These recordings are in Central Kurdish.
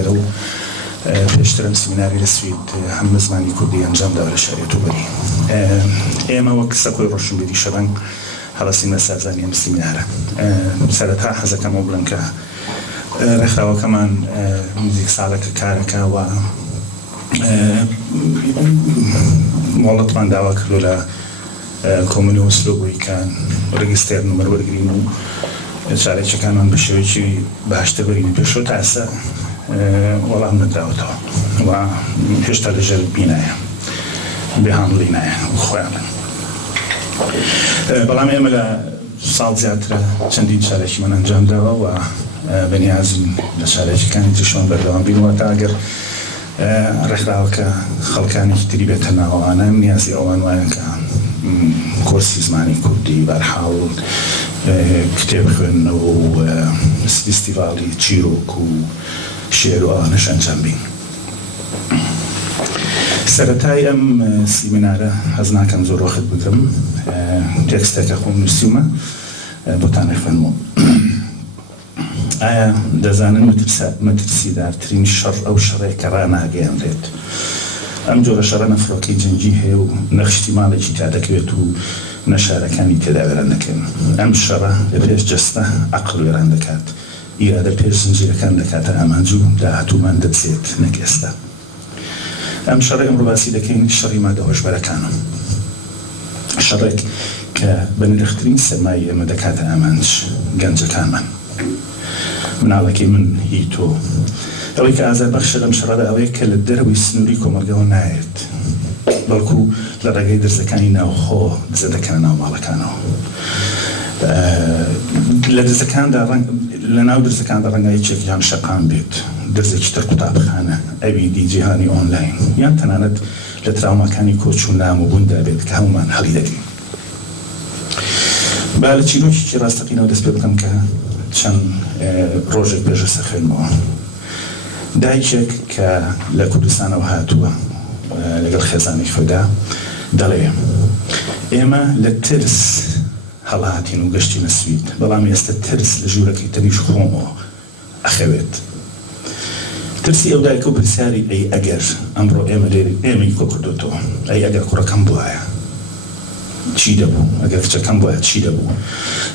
لێرە و پێشترم سمیناری لە سوید هەموو زمانی کوردی ئەنجامدا لە شاری تۆبەری. ئێمە وەک سەکۆی ڕۆشنبیری شەبەنگ هەڵەسین بە سازانی ئەم سمینارە. سەرەتا حەزەکەمەوە بڵێم کە ڕێکخراوەکەمان نزیک ساڵێکە کارەکە و مۆڵەتمان داوا کردو لە کۆمونی ئۆسلۆ بووی کە ڕێگیستێر نمەر وەرگرین و چارەکیەکانمان بە شێوەیەکی باشتر بەرین پێشەوە تا ئێستا وەڵام نەدراوەتەوە و هێشتا لەژێر بینایە بێهاندڵی نایە خۆیان. بەڵام ئێمە لە ساڵ زیاترە چەندین چارەکیمان ئەنجام داوە و بەنیازین لە چارەکیەکانی تریشمان بەردەوام بینەوە تا ئەگەر ڕێکخراوەکە خەڵکانێکی تری بێتە ناوەوانە نیازی ئەوان وایە کە کۆرسی زمانی کوردی بەرحاڵ کتێب خوێندنەوە و فستیڤاڵی چیرۆک و شێر و ئەوانەش ئەنجام بین. سەرەتای ئەم سیمینارە هەز ناکەم زۆر وەخت بگرم، تێکستێکە خۆم نووسیومە بۆتان خوێنمەوە. ئایا دەزانن مەترسیدارترین شەڕ ئەو شەڕێک کە ڕاناگەیەنرێت؟ ئەم جۆرە شەڕە نەفرۆکەی جەنگی هەیە و نەخشتی ماڵێکی تا دەکەوێت و نەشارەکانی تێدا وێران دەکەن. ئەم شەڕە لە پێش جەستە عەقڵ وێران دەکات، ئیرادە پێش زنجیرەکان دەکاتە ئامانج و داهاتوومان دەبچێت نەک ئێستا. ئەم شەڕێ ئەمڕۆ باسی دەکەین شەڕی مادە هۆشبەرەکانە، شەڕێک کە بە نرخترین سەرمای ئێمە دەکاتە ئامانج گەنجەکانمان. مناڵەکەی من هی تۆ ئەوەی کە ئازاربەخشە لەم شەڕەدا ئەوەیە کە لە دەرەوەی سنووری کۆمەلگەوە نایێت، بەڵکو لە ڕێگەی دەرزەکانی ناوخۆ دزە دەکەنە ناو ماڵەکانەوە. لە دزەکاندا لە ناو دزەکاندا ڕەنگە هیچێک یان شەقام بێت، دزێکی تر قوتابخانە، ئەویدی جیهانی ئۆنلاین، یان تەنانەت لە تراوماکانی کۆچ و نام و بووندا بێت کە هەمومان هەڵی دەگرین. با لە چیرۆکێکی ڕاستەقینەوە دەست پێ بکەم کە چەند ڕۆژێک پێشەسە خوێنمەوە. دایکێک کە لە کوردستانەوە هاتووە لەگەڵ خێزانی خۆیدا دەڵێ ئێمە لە ترس هەڵهاتین و گەشتینە سوید، بەڵام ئێستا ترس لە ژوورەکەی تەنیش خۆمەوە ئەخەوێت. ترسی ئەو دایکە و پرسیاری ئەی ئەگەر ئەمڕۆ ئێمە لێرە ئێمەی کۆ کردوتەوە، ئەی ئەگەر کوڕەکەم بووایە چی دەبوو؟ ئەگەر کچەکەم بووایە چی دەبوو؟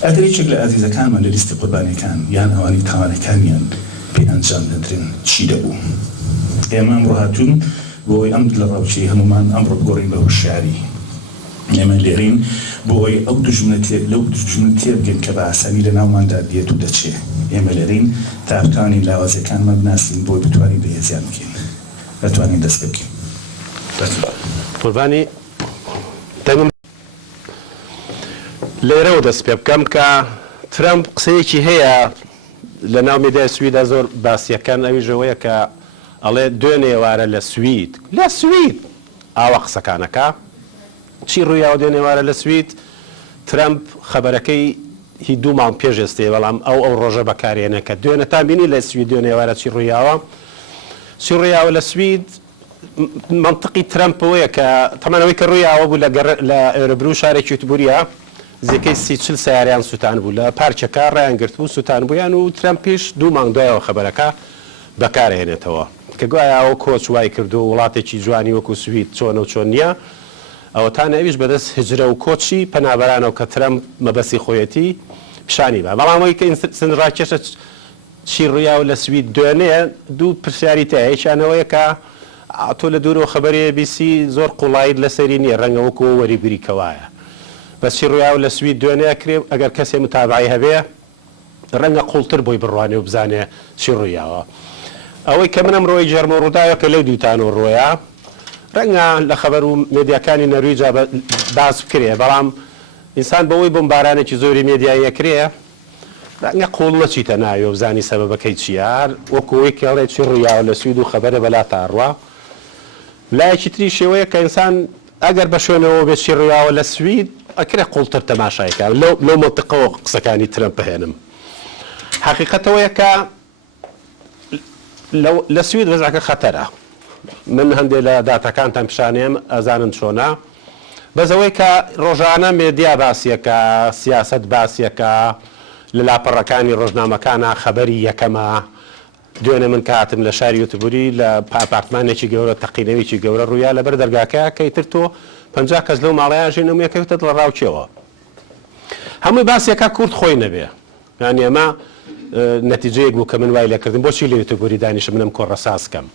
ئەگەر هیچێک لە ئازیزەکانمان لە لیستی قوربانیەکان یان ئەوانی تاوانەکانیان پێ ئەنجام دەدرێن چی دەبوو؟ ئێمە ئەمڕۆ هاتوون بۆی ئەم لە ڕاوچەی هەمومان ئەمڕۆ بگۆڕین بە هۆشیاری. ئێمە لێرین بۆی ئەو لەو دوژمنە تێبگەین کە بە ئاسانی لە ناوماندا دێت و دەچێ. ئێمە لێرین تا بتوانین لاوازەکانمان بناسین بۆی بتوانین بەهێزیان بکەین، دەتوانین دەست پێ بکەین. قوربانی دەمم لێرەوە دەست پێ بکەم کە ترەمپ قسەیەکی هەیە لە ناو میدیای سویدا زۆر باسیەکان ئەویژەوەیە کە ئەڵێ دوێنێ ئێوارە لە سوید ئاوا قسەکانەکە چی ڕوویاوە دوێنێ ئێوارە لە سوید؟ ترەمپ خەبەرەکەی هی 2 مانگ پێش ئێستێ، بەڵام ئەو ڕۆژە بەکارێنە کە دوێنە تا بینی لە سوید دوێنێ ئێوارە چی ڕوویاوە؟ چی ڕوویاوە لە سوید؟ منطقی ترەمپەوەیە کە تەمەنەوەی کە ڕوویاوە بوو لە ئێرەبرو شارێکی یوتبوریە زیکەی 30-40 سیاریان سوتان بوو، لە پارچەکە ڕایان گرت بوو سوتان بوویان و ترەمپیش 2 مانگ دوایەوە خەبەرەکە بەکارهێنێتەوە کە گوایە ئەو کۆچ وای کردو و وڵاتێکی جوانی وەکو سوید چۆنە و چۆن نییە. ئەوە تا نەویش بەدەست هجرە و کۆچی پەنابەرانەوە کە ترەمپ مەبەستی خۆیەتی پیشانی بە. بەڵام ئەوەی کە سنڕاکێشە چی ڕوویاوە لە سوید دوێنێ دوو پرسیاری تایە. یەکیانەوەیە کە تۆ لە دوورەوە خەبەری ABC زۆر قوڵایت لەسەری نییە، ڕەنگە وەکو وەریبریکەوایە. بەس چی ڕوویاوە لە سوید دوێنێ کرێ ئەگەر کەسێ متابعی هەبێ ڕەنگە قوڵتر بۆی بڕوانێ و بزانێ چی ڕوویاوە. ئەوەی کە منم ڕۆی جەرمە ڕووداوە کە لەو دووتانەوە ڕۆیە ڕەنگە لە خەبەر و مێدیاکانی نەرویجا باز بکرێ، بەڵام ئینسان بەوەی بمبارانێکی زۆری مێدیایی ئەکرێ ڕەنگە قوڵ نەچیتە ناوی و بزانی سەبەبەکەی چیە، وەکوەوەی کەڵێ چی ڕوویاوە لە سوید و خەبەرە بەلا تاڕوە. لایەکی تری شێوەیە کە ئینسان ئەگەر بە شوێنەوە بێت چی ڕوویاوە لە سوید ئەکرێ قوڵتر تەماشایەکە لەو مەنتیقەوە قسەکانی ترەمپ بهێنم. حەقیقەتەوەیە کە لە سوید وەزعەکە خەتەرە. من هەندێک لە داتەکانتان پیشانێم ئەزانن چۆنە، بەزەوەی کە ڕۆژانە مێدیا باسیەکە، سیاست باسیەکە، لە لاپەڕەکانی ڕۆژنامەکانە خەبەری یەکەمە، دوێنێ من کاتم لە شاری یوتبوری لە ئاپارتمانێکی گەورە تەقینەوەیکی گەورە ڕوویا لەبەر دەرگاکەیە کەیتر تۆ 50 کەس لەو ماڵەیە ژینەوە یەکەوتە لە ڕاوچێەوە هەمووی باسیەکە کورد خۆی نەبێ یعنی ئەمە نەتیجەیەک بوو کە من وای لێکردم بۆچی لە یوتبوری دانیشم منم کۆڕەساس کەم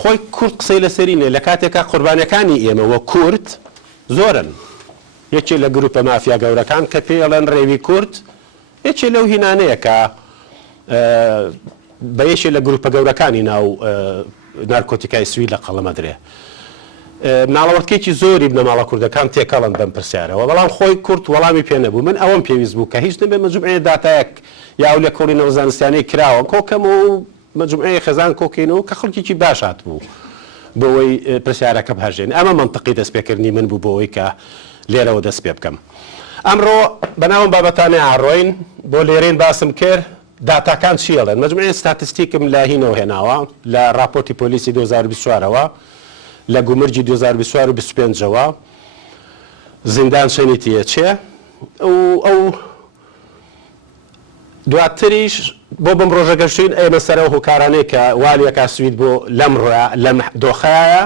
خۆی کورد قسەی لەسەرینێ لە کاتێکا قوربانەکانی ئێمە وە کورد زۆرن یەکێ لە گروپە مافیا گەورەکان کە پێڵەن ڕێوی کورد یەکێ لەو هینانەیە کە بە یەکێ لە گروپە گەورەکانی ناو نارکۆتیکای سوید لە قەڵەمە درێ ناڵەوەرتکێکی زۆری بنەماڵە کوردەکان تێکەڵن بەم پرسیارەوە بەڵام خۆی کورد وەڵامی پێ نەبوو من ئەوەم پێویست بوو کە هیچ نەبێ مەجموعەیە داتایەک یا لە کۆڵینەوە زانستیانەی کراوە کۆکەم و مەجموعەیە خێزان کۆکەینەوە کە خەڵکێکی باشات بوو بۆەوەی پرسیارەکە بهەژێن ئەمە منطقی دەستپێکردنی من بوو بۆەوەی کە لێرەوە دەست پێ بکەم ئەمڕۆ بەناوم بابەتانەی ئاڕۆین بۆ لێرەین باسم کرد داتاکان چیڵێن مەجموعەیە ستاتستیکم لە هینەوە هێناوە لە راپۆرتی پۆلیسی 2024ەوە لە گومرجی 2024 و 25ەوە زیندان شەنیتیە چێ ئەو دواتریش بۆ بم ڕۆژە گەشتین ئێمە سەرەوە هۆکارانەی کە والیەکە سوید بۆ لەم دۆخایە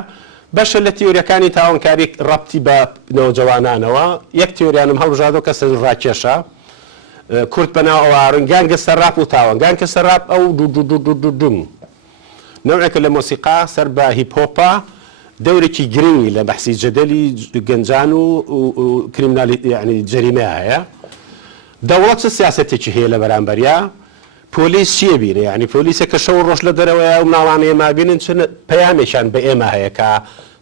بەشە لە تیۆریەکانی تاوانکاری ڕەبتی بە نەوجەوانانەوە یەک تیۆریانم هەڵبژادۆ کە سەر ڕاکێشە کورد بەناو ئەوارن گانگە سەرڕاپ و تاوان گانکە سەرڕاپ ئەو دوم نەوعێکە لە مۆسیقا سەر بە هیپۆپە دەورێکی گرنگی لە بەحسی جەدەلی گەنجان و کریمینالی یعنی جەریمە هەیە دەوڵەت چه سیاسەتێکی هەیە لە بەرامبەریا پۆلیس چیە بینێ یعنی پۆلیسە کە شەو ڕۆژ لە دەرەوەیە و مناڵانەیە مابینن چ پەیامێکیان بە ئێمە هەیە کە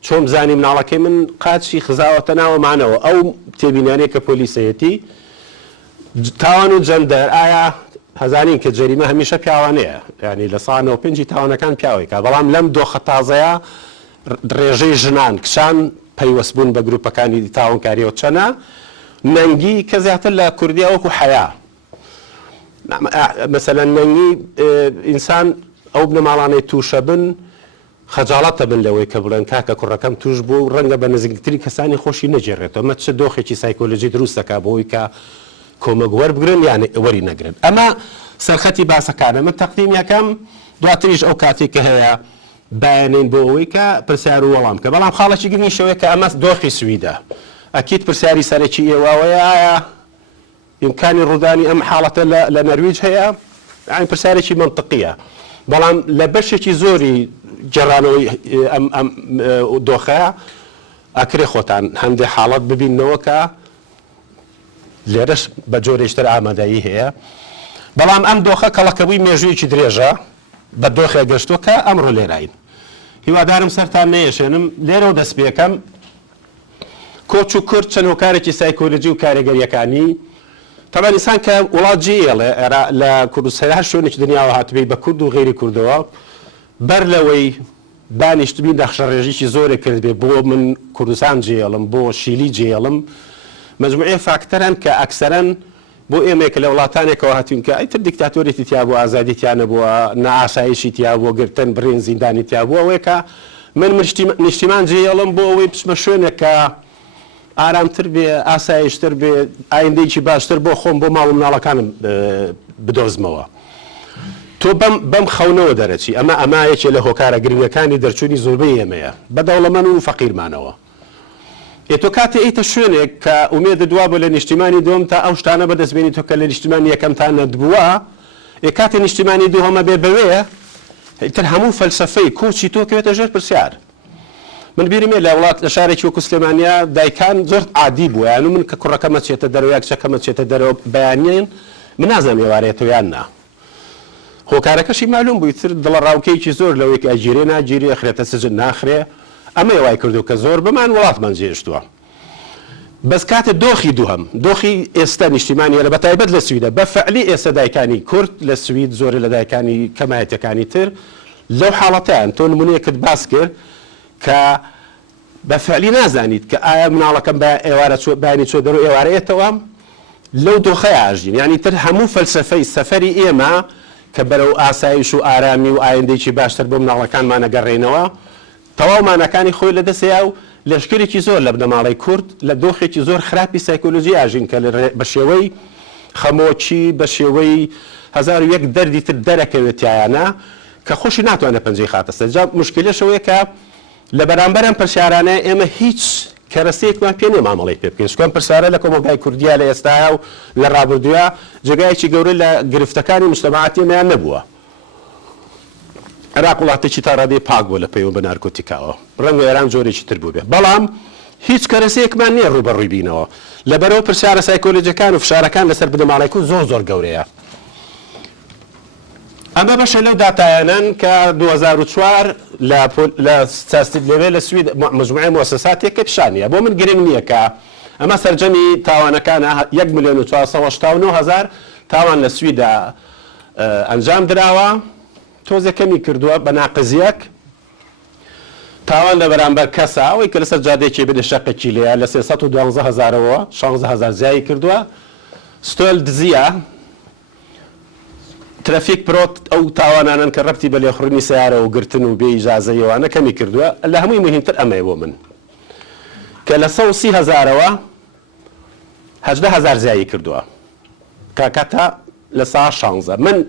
چۆن بزانی مناڵەکەی من قاچی خزاوەتە ناوەمانەوە ئەو تێبینانەیە کە پۆلیسەتی تاوان و جەندەر ئایا هەزانین کە جەریمە هەمیشە پیاوانەیە ینی لە ساڵەوە پێنجی تاوانەکان پیاوەیە کە بەڵام لەم دۆخە تازەیە ڕێژەی ژنان کشان پەیوەستبوون بە گروپەکانی تاوانکاریەوە چەنە نەنگی کە زیاتر لە کوردیا وەکو حەیا مەسەلەن نەنگی ئینسان ئەو بنەماڵانەی تووشە بن خەجاڵەتە بن لەوەی کە بڵێن کاکە کوڕەکەم توش بوو ڕەنگە بە نزیکتری کەسانی خۆشی نەجێڕێتەوە مە چه دۆخێکی سایکۆلۆژی دروست دەکا بۆەوەی کە کۆمەک وەربگرن یان وەری نەگرن ئەمە سەرخەتی باسەکانە من تەقدیم یەکەم دواتریش ئەو کاتێک کە هەیە بایانین بۆ ئەوەی کە پرسیار و وەڵام کە بەڵام خاڵێکی گرنگی شەوەیە کە ئەمە دۆخی سویدە ئەکید پرسیاری سەرەکی ئێواوەیە ئایا ئیمکانی ڕوودانی ئەم حاڵەتە لە نەرویج هەیە یعنی پرسیارێکی منطقیە بەڵام لە بەشێکی زۆری جێڕانەوەی ئەم دۆخەیە ئەکرێ خۆتان هەندێک حاڵەت ببینەوە کە لێرەش بە جۆرێشتر ئامادەیی هەیە بەڵام ئەم دۆخە کەڵەکەبووی مێژوویەکی درێژە بە دۆخێ گەشتووە کە ئەمڕۆ لێراین هیوادارم سەرتان نەیەشێنم لێرەوە دەست پێکەم کۆچ و کورد چەند هۆکارێکی سایکۆلۆجی و کارێگەریەکانی تەبەن ئینسان کە وڵات جێڵێ لە کوردستان شوێنێکی دنیاوە هاتبێ بە کورد و غێری کوردەوە بەر لەوەی دانیشتبی نەخشە ڕێژێکی زۆرێک کرد بێ بۆ من کوردستان جێڵم بۆ شیلی جێڵم مجموعەیە فاکتەرن کە ئەکسەرەن بۆ ئێمێک لە وڵاتانێکەوە هاتوین کە ئەیتر دیکتاتۆرێتی تیا بووە ئازادیتیانە بووە نەئاسایشی تیا بووە گرتن بڕین زیندانی تیا بووە ئەوەیە کە من نیشتیمان جێڵم بۆ ئەوەی بچمە شوێنێک کە ئارامتر بێ ئاسایشتر بێ ئایندەیەکی باشتر بۆ خۆم بۆ ماڵ و مناڵەکانم بدۆزمەوە تۆ بەم خەونەوە دەرەچی ئەمە یەکێ لە هۆکارە گرنگەکانی دەرچوونی زۆربەی ئێمەیە بەدەوڵەمەند و فەقیرمانەوە ئێتۆ کاتێ ئیتە شوێنێک کە ئومێدە دوا بۆ لە نیشتیمانی دووەم تا ئەو شتانە بەدەستبێنی تۆ کە لە نیشتیمانی یەکەمتان نەدبووە کاتێ نیشتیمانی دووهەمە بێ بەوەیە تر هەموو فەلسەفەی کۆچی تۆ کەوێتە ژێر پرسیار من بیرمێ لە وڵات لە شارێکی وەکو سلێمانیا دایکان زۆر عادی بووە یان من کە کوڕەکەمە چێتە دەرەوە یا کچەکەمە چێتە دەرەوە بەیانیان من نازانم ێوارەیەتەوە یان نا هۆکارەکەشی معلوم بووی تر دڵە ڕاوکەیەکی زۆر لەوەی کە ئەگیرێ ناگیری ئەخرێتە سجن ناخرێ ئەمە ێوای کردو کە زۆر بمان وڵاتمان جێشتووە بەس کاتە دۆخی دووهەم دۆخی ئێستا نیشتیمانی لە بەتایبەت لە سویدە بە فەعلی ئێستا دایکانی کورد لە سوید زۆر لە دایکانی کەمایەتەکانی تر لەو حاڵەتیان تۆ نمونەیەکت باس کرد کە بە فعلی نازانیت کە ئایا مناڵەکەم بە ئێوارە بانی چۆ دەرو ئێوارەیەتەوە لەو دۆخەیە ئاژین یعنی تر هەموو فەلسەفەی سەفەری ئێمە کە بەرەو ئاسایش و ئارامی و ئایندێکی باشتر بۆ مناڵەکانمانە گەڕێنەوە تەواومانەکانی خۆی لەدەستەیە و لەشکرێکی زۆر لە بنەماڵی کورد لە دۆخێکی زۆر خراپی سایکۆلۆژی ئاژین کە بە شێوەی خەمۆکی بە شێوەی 1001 دەردی تر دەرەکەوێتیانە کە خۆشی ناتوانێت پەنجەی خاتە سەر. جا مشکلەشەوەیە کە لە بەرامبەرم پرسیارانە ئێمە هیچ کەرەسەیەکمان پێ نیە مامەڵەی پێ بکەین. چکۆن پرسیارە لە کۆمەلگای کوردیا لە ئێستایا و لە ڕابردووە جێگایەکی گەورە لە گرفتەکانی مجتەماعاتی ئێمەیان نەبووە. عێراق وڵاتێکی تا ڕادەی پاک بووە لە پەیوەند بە نارکۆتیکاوە، ڕەنگە ئێران جۆرێکی تر بوو بێ، بەڵام هیچ کەرەسەیەکمان نییە ڕوبەڕووی بینەوە. لەبەرەوە پرسیارە سایکۆلۆجیەکان و فشارەکان لەسەر بنەماڵێک و زۆر گەورەیە. ئەمە بەشە لەو داتایانن کە 2004 لەوێ لە سوید مجموعەی مؤسساتێکە پیشانیە. بۆ من گرنگ نییە کە ئەمە سەرجەمی تاوانەکانە 1,479,000 تاوان لە سویدا ئەنجام دراوە، تۆزەکەمی کردووە بە ناقزیەک تاوان لە بەرامبەر کەسە ئەوەی کە لەسەر جادێکی بێ شەقێکی لێە لە 312,000ەوە 16,000 زیایی کردووە. ستۆل دزیە ترافیک پرۆت ئەو تاوانانن کە ڕەبتی بە لێخڕنی سیارە و گرتن و بێ ئیجازەیەوانە کەمی کردووە. لە هەمووی مهمتر ئەمەیە بۆ من کە لە 130,000ەوە 18,000 زیایی کردووە کاکاتە لە ساعت 16. من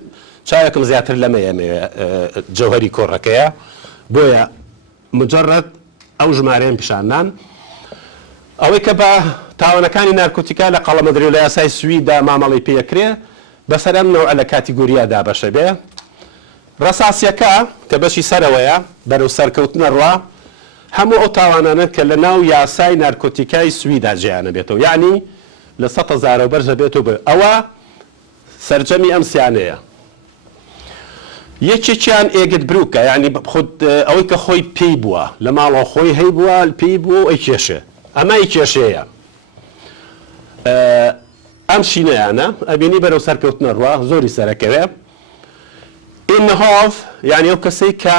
چاوێکم زیاتر لەمەیە جەوهەری کۆڕەکەیە، بۆیە مجرد ئەو ژمارەیان پیشاندان ئەوەی کە بە تاوانەکانی نارکۆتیکا لە قەڵەمەدرێ و لە یاسای سویدا مامەڵی پێکرێ بەسەر ئەم نەوع لە کاتیگۆریادا بەشە بێ. ڕەساسیەکە کە بەشی سەرەوەیە بەرەو سەرکەوتنە ڕوا هەموو ئەو تاوانانە کە لە ناو یاسای نارکۆتیکای سویدا جیانە بێتەوە، یعنی لە 100,000 بەرزە بێتەوە بێ. ئەوە سەرجەمی ئەم سیانەیە. یەکێکیان ئێگت بروکە، یعنی ئەوەی کە خۆی پێی بووە لە ماڵەوە خۆی هەی بووە پێی بووە ئەی کێشێ، ئەمە ئەی کێشەیە. ئەم شینەیانە ئەبینی بەرەو سەرکەوتنە ڕوا زۆری سەرەکەوێ. ئینهۆڤ یعنی ئەو کەسەی کە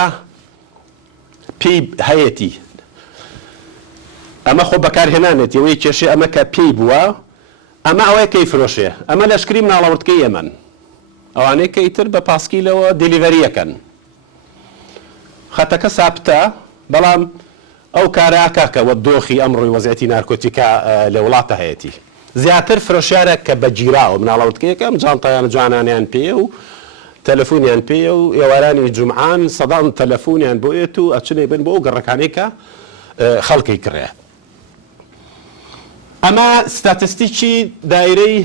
پێی هەیەتی ئەمە خۆ بەکارهێنانێتی ئەوەی کێشێ ئەمە کە پێی بووە، ئەمە ئەوەیە کەی فرۆشێ، ئەمە لەشکری مناڵەوردکەی ئێمەن، ئەوانەیە کە ئیتر بە پاسکیلەوە دیلیڤەریەکەن. خەتەکە سابتە، بەڵام ئەو کاراکەکەوە دۆخی ئەمڕۆی وەزعەتی نارکۆتیکا لە وڵاتە هەیەتی زیاتر فرۆشیارە کە بەگیراوە مناڵەوردکەیەکەم جانتایان جوانانیان پێ و تەلەفۆنیان پێ و ئێوارانی جومعان سەدان تەلەفۆنیان بۆیێت و ئەچنەی بن بۆ ئەو گەڕەکانەی کە خەڵکی کڕێ. ئەمە ستاتستیکی دایرەی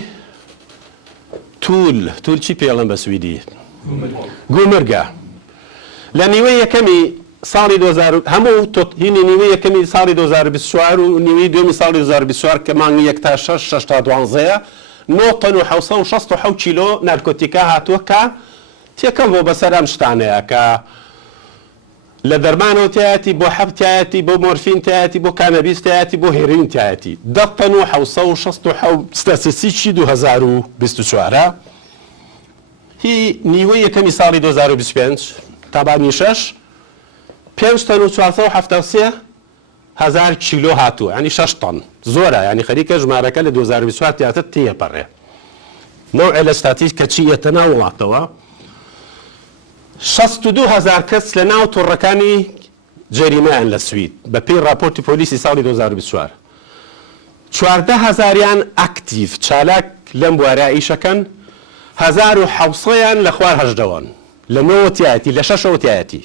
تول چی پێڵم بە سویدی؟ گومرگە. لە نیوەی یەکەمی ساڵی 2000 هەموو هینی نیوەی یەکەمی ساڵی 2024 و نیوەی دوێمی ساڵی 2024 کە مانگی 1 تا 6 تا 12 9,767 کیلۆ نارکۆتیکا هاتووە کە تێکەڵ بۆ بەسەر ئەم شتانەیە کە لە دەرمانەوە تایەتی بۆ حەبتایەتی بۆ مۆرفین تایەتی بۆ کانەبیس تایەتی بۆ هێروین تایەتی 10,767 ستاتستیکی 2024 هی نیوەی یەکەمی ساڵی 2025 تابانی 6 5,473 کیلۆ هاتووە، ینی 6 تۆن زۆرە، ینی خەریکە ژمارەکە لە 2024 تیاتر تێپەڕێ. نەوعێ لە ستاتیک کە چیەتە ناو وڵاتەوە 62,000 کەس لە ناو تۆڕەکانی جەریمەیان لە سوید بە پێی راپۆرتی پۆلیسی ساڵی 2024 14,000یان ئاکتیڤ چالاک لەم بوارە ئیشەکەن 1,700یان لە خوار هەژدەوەن لە 9 تایەتی لە 6 تایەتی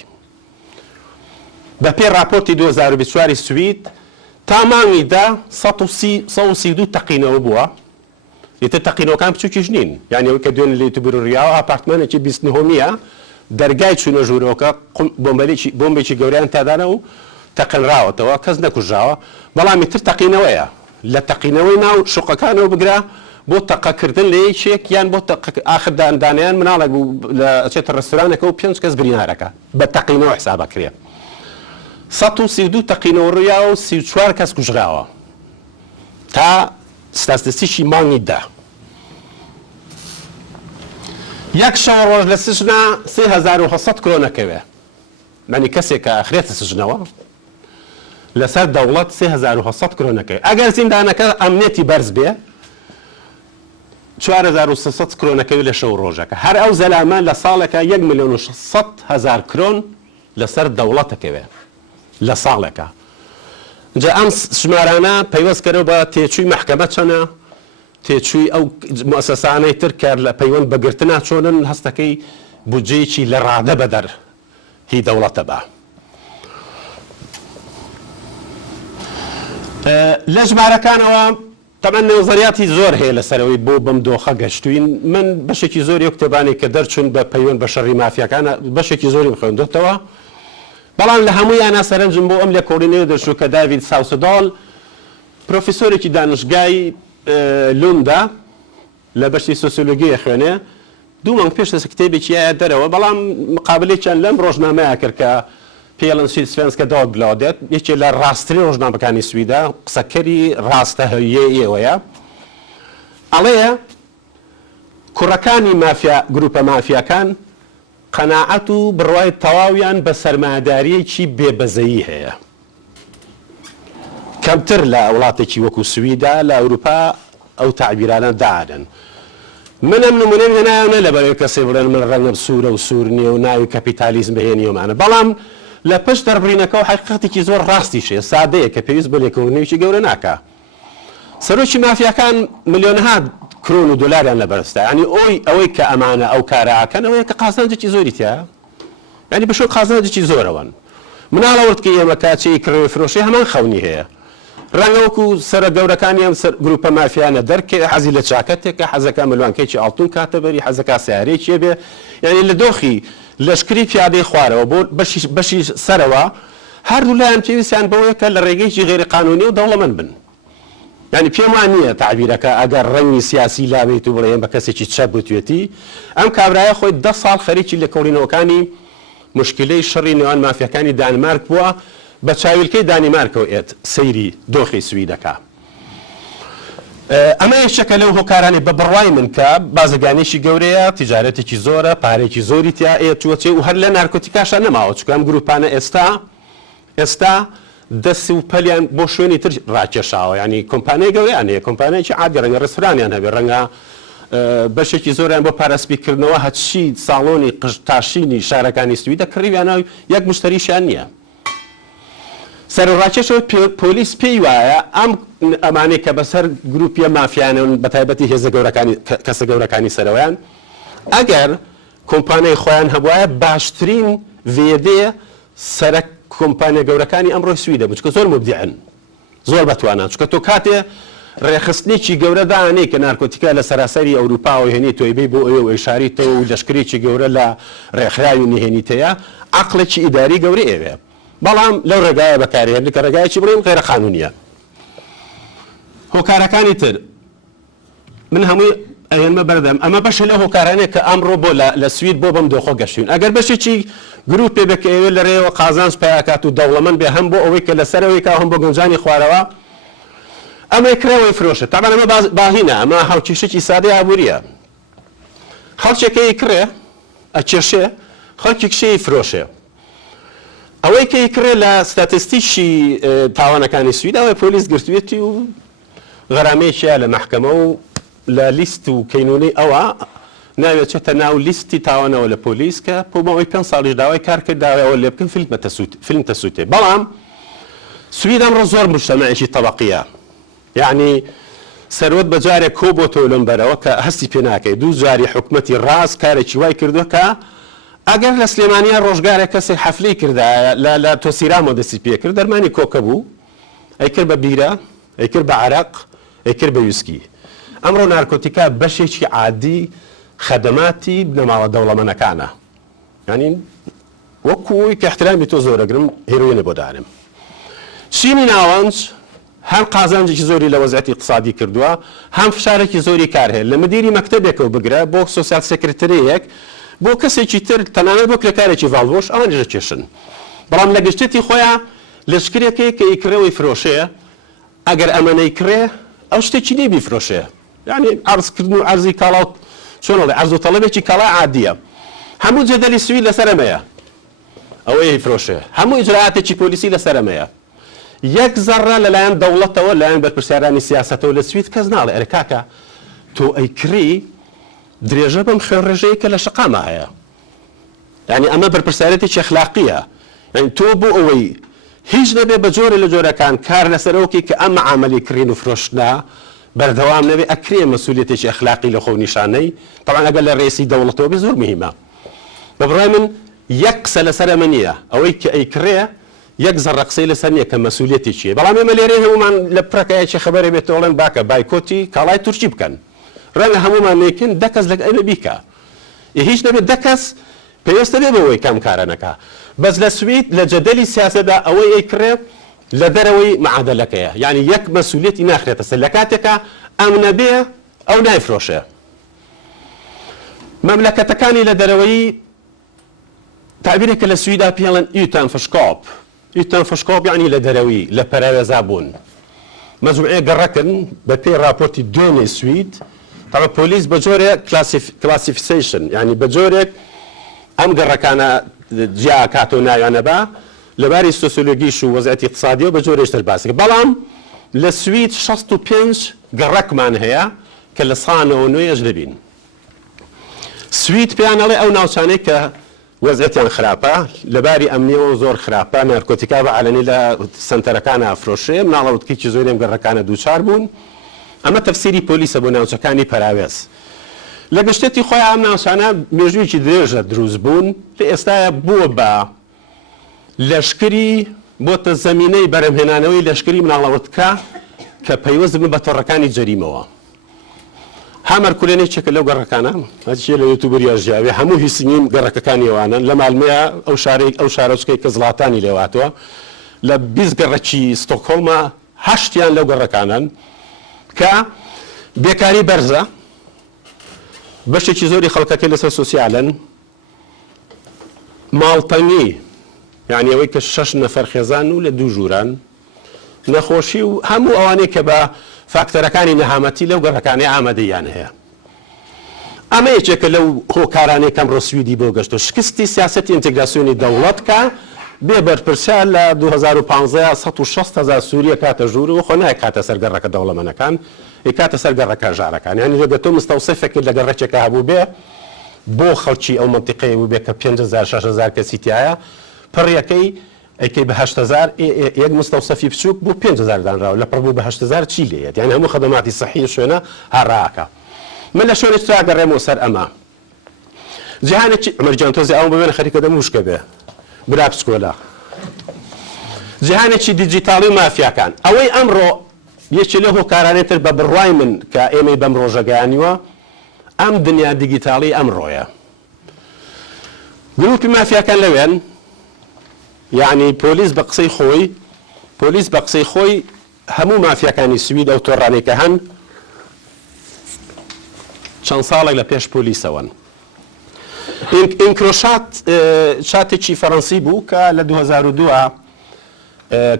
بە پێی راپۆرتی 2024 سوید تا مانگیدا 132 تەقینەوە بووە. ئیتر تەقینەوەکان بچووکیش نین، یعنی ئەوەی کە دوێن لێت بڕیاوە ئاپارتمانێکی 29 دەرگای چوونە ژوورەوەکە بۆمبێکی گەوریان تادانە و تەقنراوەتەوە کەس نەکوژاوە، بەڵام ئیتر تەقینەوەیە لە تەقینەوەی ناو شوقەکانەوە بگرا بۆ تەقەکردن لە یەکێک یان بۆ ئاخردانیان مناڵێک لە ئەچێتە ڕێستۆرانێکە و 5 کەس بریندارەکە بە تەقینەوە حسابەکرێ. 132 تەقینەوە ڕوویاوە و 34 کەس کوژراوە تا ستاتستیکی مانگی دا. یەک شەو ڕۆژ لە سژنە 3,700 کڕۆ نەکەوێ، معنی کەسێک کە ئەخرێتە سژنەوە لەسەر دەوڵەت 3,700 کڕۆ نەکەوێ. ئەگەر زیندانەکە ئەمنێتی بەرز بێ 4,300 کڕۆ نەکەوێت لە شەو ڕۆژەکە. هەر ئەو زەلامە لە ساڵێکە 1,600,000 کڕۆن لەسەر دەوڵەتەکەوێ لە ساڵێکە. جا ئەم ژمارانە پەیوەستکەرەوە بە تێچووی مەحکەمە چەنە تێچووی ئەو مؤسسانەی تر کار لە پەیوەند بەگرتنا چۆنن هەستەکەی بودجەیەکی لە ڕادە بەدەر هی دەوڵەتە بە. لە ژمارەکانەوە تەمەن نێوزەریاتی زۆر هەیە لەسەرەوەی بۆ بەم دۆخە گەشتوین. من بەشێکی زۆری کتێبانی کە دەرچوون بە پەیوەند بە شەڕی مافیاکانە بەشێکی زۆری بخوێندوتەوە، بەڵام لە هەموویانە سەرنجم بۆ ئەم لە کۆڕینەوە دەرچوو کە داوید ساوسدال پرۆفیسۆرێکی دانشگای لوندا لە بەشی سۆسیۆلۆژی خوێنێ، 2 مانگ پێش دەست کتێبێکی یایە دەرەوە، بەڵام مقابلێکیان لەم ڕۆژنامەیە کرد کە پێڵن سویدسڤێنسکە داگبلادێت، یەکێ لە ڕاستترین ڕۆژنامەکانی سویدا، قسەکەری ڕاستە هەویە ئێوەیە، ئەڵەیە کوڕەکانی مافیا گروپە مافیاکان قەناعەت و بڕوای تەواویان بە سەرمایەداریەکی بێبەزەیی هەیە، کەمتر لە وڵاتێکی وەکو سویدا لە ئەوروپا ئەو تعبیرانە دادن. منم نمونەم هێنایانە لەبەرەوەی کەسێ بڵێن من ڕەنگەم سوورە و سوور نییە و ناوی کەپیتالیزم بەهێنیەوەمانە، بەڵام لە پشت دەربڕینەکەەوە حقیقەتێکی زۆر ڕاستیشێ، سادەیە کە پێویست بە لێکۆڵینەوەیکی گەورە ناکە. سەرۆکی مافیاکان ملیۆنها کرۆن و دۆلاریان لەبەرستا، ینی ئەوەی کە ئەمانە ئەو کارەکەن ئەوەیە کە قازانجێکی زۆری تایە، ینی بەشۆ قازانجێکی زۆرەوەن. مناڵەوردکە ئێمە کاچەی کڕەوەی فرۆشی هەمان خەونی هەیە، ڕەنگە وەکو سەرە گەورەکانی ئەم گروپە مافیانە دەرکێ حەزی لە چاکەتێکە، حەزەکە ملوانکێکی ئاڵتون کاتەبەری، حەزەکە سیارەیەکیە بێ، ینی لە دۆخی لەشکری پیادەی خوارەوە بۆ بەشی سەرەوە هەردوو لایەن پێویستیان بەوەیە کە لە ڕێگەیکی غێری قانونی و دەوڵەمەند بن. ینی پێم وان نییە تعبیرەکە ئەگەر ڕەنگی سیاسی لابێت و بڵێن بە کەسێکی چەپ بتوێتی، ئەم کابرایە خۆی 10 ساڵ خەریکی لە کۆڕینەوەکانی مشکلەی شەڕی نێوان مافیەکانی دانمارک بووە، بە چاویلکەی دانیمارکەوە ئێت سەیری دۆخی سویدەکە. ئەمە یەکێکە لەو هۆکارانی بە بڕوای من کە بازرگانێکی گەورەیە، تیجارەتێکی زۆرە، پارێکی زۆری تیا ئێتوەچێ و هەر لە نارکۆتیکاشە نەماوە، چونکە ئەم گروپانە ئێستا دەست و پەلیان بۆ شوێنی تر ڕاکێشاوە، ینی کۆمپانیای گەورەیان هەیە، کۆمپانیایکی عادی ڕەنگە ڕێستۆرانیان هەبێ، ڕەنگە بەشێکی زۆریان بۆ پارەسپیکردنەوە هەچی ساڵۆنی قژتاشینی شارەکانی سویدە کڕیویانەوە یەک مشتریشیان نییە. سەرڕاکێشەوە پۆلیس پێی وایە ئەمانەی کە بەسەر گروپیە مافیانن بەتایبەتی هێزە کەسە گەورەکانی سەرەوەیان، ئەگەر کۆمپانیای خۆیان هەبوایە باشترین VD سەرک کۆمپانیا گەورەکانی ئەمڕۆی سویدە بوو، چکە زۆر مبدیعن، زۆر بەتوانان، چکە تۆ کاتێ ڕێخستنێکی گەورە دانەی کە نارکۆتیکا لە سەراسەری ئەوروپاوە هێنی تۆیبەی بۆ ئەوێ و ئێشاریتەوە و لەشکرێکی گەورە لە ڕێکخراوی نهێنیتەیە، عەقڵێکی ئیداری گەورە ئێوێ، بەڵام لەو ڕێگایە بەکارهێنن کە ڕێگایەکی بڵێن غێرە قانونیە. هۆکارەکانی تر من هەمووی ئەهێنمە بەردەم، ئەمە بەشە لە هۆکارانەیە کە ئەمڕۆ بۆ لە سوید بۆ بەم دۆخۆ گەشتوین. ئەگەر بەشێکی گروپێ بکەوێت لە ڕێوە قازانج پیاکات و دەوڵەمەند بێ، هەم بۆ ئەوەی کە لەسەرەوەی کا هەم بۆ گەنجانی خوارەوە، ئەمە کراوەی فرۆشە. تاقان ئەمە باهینە، ئەمە هاوکێشێکی سادەی ئابووریە. خەڵکێکی کڕێ ئەکێشێ، خەڵکی کشەی فرۆشێ. ئەوەی کە کڕێ لە ستاتستیکی تاوانەکانی سویدا ئەوەی پۆلیس گرتوێتی و غەرامەیەکیە لە مەحکەمە و لە لیست و کەینونەی ئەوە ناوێت چێتە ناو لیستی تاوانەوە لە پۆلیس کە پۆمەوەی 5 ساڵیش داوای کار کرد، داوایەوە لێ بکەن فیلم تەسووتێ. بەڵام سوید ئەمڕۆ زۆر مجتەمەعێکی تەبەقیە، یعنی سەرۆت بە جارێک کۆ بۆ تۆ لەم بەرەوە کە هەستی پێ ناکەی، دوو جاری حکومەتی ڕاست کارێکی وای کردووە کە ئەگەر لە سلێمانیا ڕۆژگارێک کەسێک حەفلەی کردایە لە تۆسیرامەوە دەستی پێ کرد، دەرمانی کۆکە بوو، ئەیکرد بە بیرە، ئەیکرد بە عەرەق، ئەیکرد بە ویسکی. ئەمڕۆ نارکۆتیکا بەشێکی عادی خەدەماتی بنەماڵە دەوڵەمەندەکانە، ینی وەکوی کە احترامی تۆ زۆرەگرم هێروینە بۆ دانم. چینی ناوەنج هەم قازانجێکی زۆری لە وەزعەتی اقتصادی کردووە، هەم فشارێکی زۆری کار هەیە، لە مدیری مەکتەبێکەوە بگرە بۆ سۆسیال سێکرتەرەیەک، بۆ کەسێکی تر تەنانەت بۆ کرێکارێکی ڤاڵبۆش ئەوان دژە کێشن. بەڵام لە گشتێتی خۆیان لەشکرێکی کە ئیکرەوەی فرۆشەیە، ئەگەر ئەمەنەی کرێ ئەو شتێکی نیە بیفرۆشێ، یعنی عەرزکردن و عەرزی کاڵا چۆنڵێ عەرز و تەڵەبێکی کاڵا عادیە. هەموو جەدەلی سوید لەسەر ئەمەیە، ئەوەی ئیفرۆشێ، هەموو ئیجرائاتێکی پۆلیسی لەسەر ئەمەیە. یەک زەڕە لەلایەن دەوڵەتەوە لەلایەن بەرپرسیارانی سیاسەتەوە لە سوید کەس ناڵێ ئەرێ کاکە تۆ ئەیکری درێژە بەم خوێنڕێژەیە کە لە شەقامە هەیە، یعنی ئەمە بەرپرسیارەتێکی ئەخلاقیە، یعنی تۆ بۆ ئەوەی هیچ نەبێ بە جۆرە لە جۆرەکان کار لەسەرەوەکی کە ئەم عەمەلی کڕین و فرۆشتنە بەردەوام نەبێ ئەکرێ مەسئولیەتێکی ئەخلاقی لە خۆ نیشانەی طبعا ئەگەر لە ڕێسی دەوڵەتەوە بێ زۆر مهمە بە بڕای من یەک قسە لەسەر ئەمە نییە ئەوەی کە ئەیکرێ یەک زەڕە قسەی لەسەر نییە کە مەسئولیەتی چییە بەڵام ئێمە لێرە هەمومان لە پرەکەیەکی خەبەرێ بێتەوەڵێن باکە بایکۆتی کاڵای تورکی بکەن ڕەنگە هەمومان نێکن دە کەس لەگە ئەمە بیکە هیچ نەبێت دە کەس پێویستە بێ بەوەی کەم کارە نەکا بەس لە سوید لە جەدەلی سیاسەتدا ئەوەی ئەیکرێ لە دەرەوەی معادلەکەیە یعنی یەک مەسئولیەتی ناخرێتە سەر لە کاتێکە ئەم نەبێ ئەو نایفرۆشێ مەملەکەتەکانی لە دەرەوەی تعبیرێکە لە سویدا پێڵێن ئیتان فشکۆپ یعنی لە دەرەوی لە پەراوێزا بوون مەجموعەیە گەڕەکن بە پێی راپۆرتی دوێنێ سوید طبعا پۆلیس بە جۆرێک کلاسیفیکیشن یعنی بە جۆرێک ئەم گەڕەکانە جیا کاتۆ ناویانە بە لەباری سۆسیۆلۆژیش و وەزعەتی اقتصادی و بە جۆرێشتر باسێک بەڵام لە سوید 65 گەڕەکمان هەیە کە لە ساڵانەوە نوێژ دەبین سوید پێیانەڵێ ئەو ناوچانەی کە وەزعەتیان خراپە لەباری ئەمنیەوە زۆر خراپە نارکۆتیکا بە عەلەنی لە سنتەرەکان ئافرۆشێ مناڵەوتکێکی زۆرێم گەڕەکانە دووچار بوون ئەمە تەفسیری پۆلیسە بۆ ناوچەکانی پەراوێز لە گەشتێتی خۆیان ئەم ناوچانە مێژوویەکی درێژە دروست بوون لە ئێستاە بووە بە لەشکری بۆتە زەمینەی بەرەمهێنانەوەی لەشکری مناڵەوتکە کە پەیوەست بن بە تۆڕەکانی جەریمەوە هەمەر کولێنێکێکە لەو گەڕەکانە هەچیە لە یوتوبەریا ژیاوێ هەموو هیسنیم گەڕەکەکانی ئەوانن لە مالمەیە ئەو شارۆچکەی کە زڵاتانی لێواتەوە لە 20 گەڕەکی ستۆکهۆڵمە 8یان لەو گەڕەکانن کە بێکاری بەرزە بەشێکی زۆری خەڵکەکەی لەسەر سوسیالن ماڵتەنگی یعنی ئەوەی کە 6 نەفەر خێزان و لە دوو ژووران نەخۆشی و هەموو ئەوانەی کە بە فاکتەرەکانی نەهامەتی لەو گەڕەکانی ئامادەیان هەیە ئەمە یەکێکە لەو هۆکارانەی کەم ڕۆسویدی بۆ گەشت و شکستی سیاسەتی ئینتیگراسیۆنی دەوڵەت کە بێ بەرپرسیار لە 2015 160,000 سووریە کاتە ژوور و خۆ نایە کاتە سەر گەڕەکە دەوڵەمەنەکان کاتە سەر گەڕەکە ژارەکان یعنی دەبێتەوە مستەوسفێکی لە گەڕێکێکە هەبوو بێ بۆ خەڵکی ئەو منتیقەیە بوو بێ کە 5,000-6,000 کەسی تایە پڕیەکەی ئەیکەی بە 8,000 یەک مستەوسەفی بچووک بوو 5,000 دانراوە لە پڕ بوو بە 8,000 چی لێیەت یعنی هەموو خەدەماتی سەحی شوێنە هەڕاکە من لە شوێنێک تا گەڕێمەوە سەر ئەمە جیهانێکی ئەمەرجان تۆزی ئەوم ببێنە خەریکە دەموشکە بێ برا پسکۆلا جیهانێکی دیجیتاڵی و مافیاکان ئەوەی ئەمڕۆ یەکی لە هۆکارانێتر بە بڕوای من کە ئێمەی بەم ڕۆژەگەیانیوە ئەم دنیا دیجیتاڵی ئەمڕۆیە گروپی مافیاکان لەوێن یعنی پۆلیس بە قسەی خۆی هەموو مافیاکانی سوید ئەو تۆڕانێکە هەن چەند ساڵێک لە پێش پۆلیسەوەن ئینکرۆشات شاتێکی فەڕەنسی بوو کە لە 2002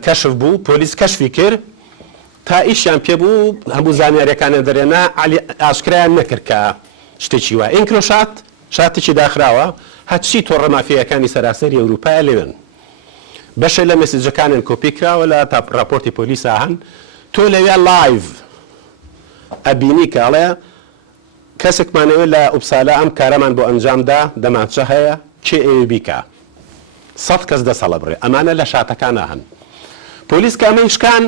کەشف بوو پۆلیس کەشفی کرد تا ئیشیان پێ بوو هەموو زانیاریەکانە دەرێنا ئاشکرایان نەکرد کە شتێکی وایە ئینکرۆشات شاتێکی داخراوە هەچی تۆڕە مافیەکانی سەراسەری ئەوروپایە لەوێن بەشە لە مێسیجەکانیان کۆپی کراوە لە تا راپۆرتی پۆلیسا هەن تۆ لەوێ لایڤ ئەبینی کاڵێ کەسێکمانەوە لە ئوبسالا ئەم کارەمان بۆ ئەنجامدا دەماچە هەیە کێ ئێوە بیکە 100 کەس دەسەڵە بڕێ ئەمانە لە شاتەکانە هەن پۆلیس کامەیشکان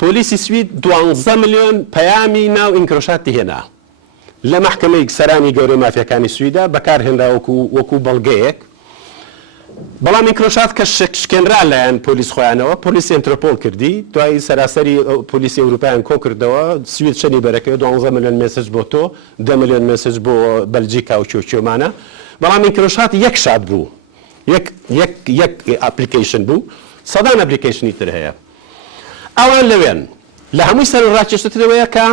پۆلیسی سوید 12 ملیۆن پەیامی ناو ئینکرۆشاتی هێنا لە مەحکەمەی سەرانی گەورەی مافیەکانی سویدا بەکارهێنرا وەکو بەڵگەیەک بەڵام ئینکرۆشات کە شکێنرا لایەن پۆلیس خۆیانەوە پۆلیسی ئەنترۆپۆل کردی دوای سەراسەری پۆلیسی ئەوروپایان کۆ کردەوە سوید شەنی بەرەکەوە 12 ملیۆن مێسج بۆ تۆ 10 ملیۆن مێسج بۆ بەلجیکا و کێوکێومانە بەڵام ئینکرۆشات یەک شات بوو یەک ئەپلیکیشن بوو سەدان ئەپلیکیشنی تر هەیە ئەوان لەوێن لە هەمووی سەر ڕاکێشترەوەیە کە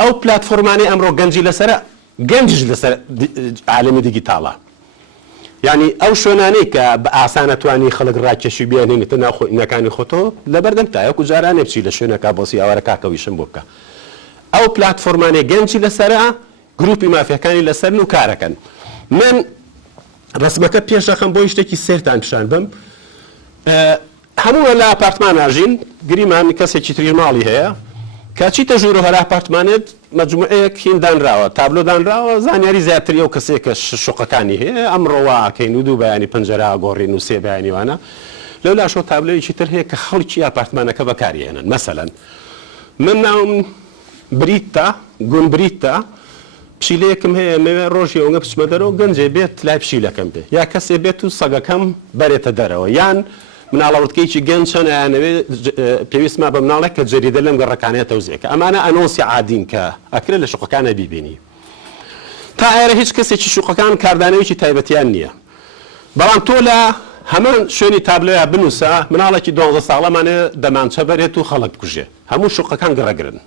ئەو پلاتفۆرمانەی ئەمڕۆ گەنجی گەنجش لەسەر عالەمی دیجیتاڵە یعنی ئەو شوێنانەی کە بە ئاسانە توانی خەڵک ڕاکێشی بیانێنێتە ناو خۆینەکانی خۆتۆ لەبەردەم تایەکو جارانێ بچی لە شوێنەکە بۆسی ئاوارە کاکەویشم بۆ بکە ئەو پلاتفۆرمانەی گەنجی لەسەرە گروپی مافیەکانی لەسەر و کارەکەن من ڕسمەکە پێشەخەم بۆ شتێکی سێرتان پیشان بم هەموو لە ئاپارتمان ئاژین گریمان کەسێکی تری ماڵی هەیە کاچیتە ژوورە هەر ئاپارتمانێت مەجموعەیەک هیندانراوە تابلۆدانراوە زانیاری زیاتری ئەو کەسێکە شوقەکانی هەیە ئەمڕۆواکەین و دوو بەیانی پەنجەرا گۆڕین و سێ بەیانیوانە لەو لاشۆ تابلۆیەکی تر هەیە کە خەڵکی ئاپارتمانەکە بەکارهێنن مەسەلەن من ناوم بریتە گون بریتە پشیلەیەکم هەیە مەوێ ڕۆژی ئەوگە بچمە دەرەوە گەنجێ بێت لای پشیلەکەم بێ یا کەسێ بێت و سەگەکەم بەرێتە دەرەوە یان مناڵەوتکەیکی گەنج چەند یانەوێ پێویستما بە مناڵێک کە جەریدە لەم گەڕەکانێتە وزێکە ئەمانە ئەنۆسی عادین کە ئەکرێت لە شوقەکانە بیبینی تا ئێرە هیچ کەسێکی شوقەکان کاردانەوەیکی تایبەتیان نییە بەڵام تۆ لە هەمان شوێنی تابلۆیە بنووسە مناڵێکی 12 ساڵەمانێ دەمانچە بەرێت و خەڵک بکوژێ هەموو شوقەکان گڕەگرن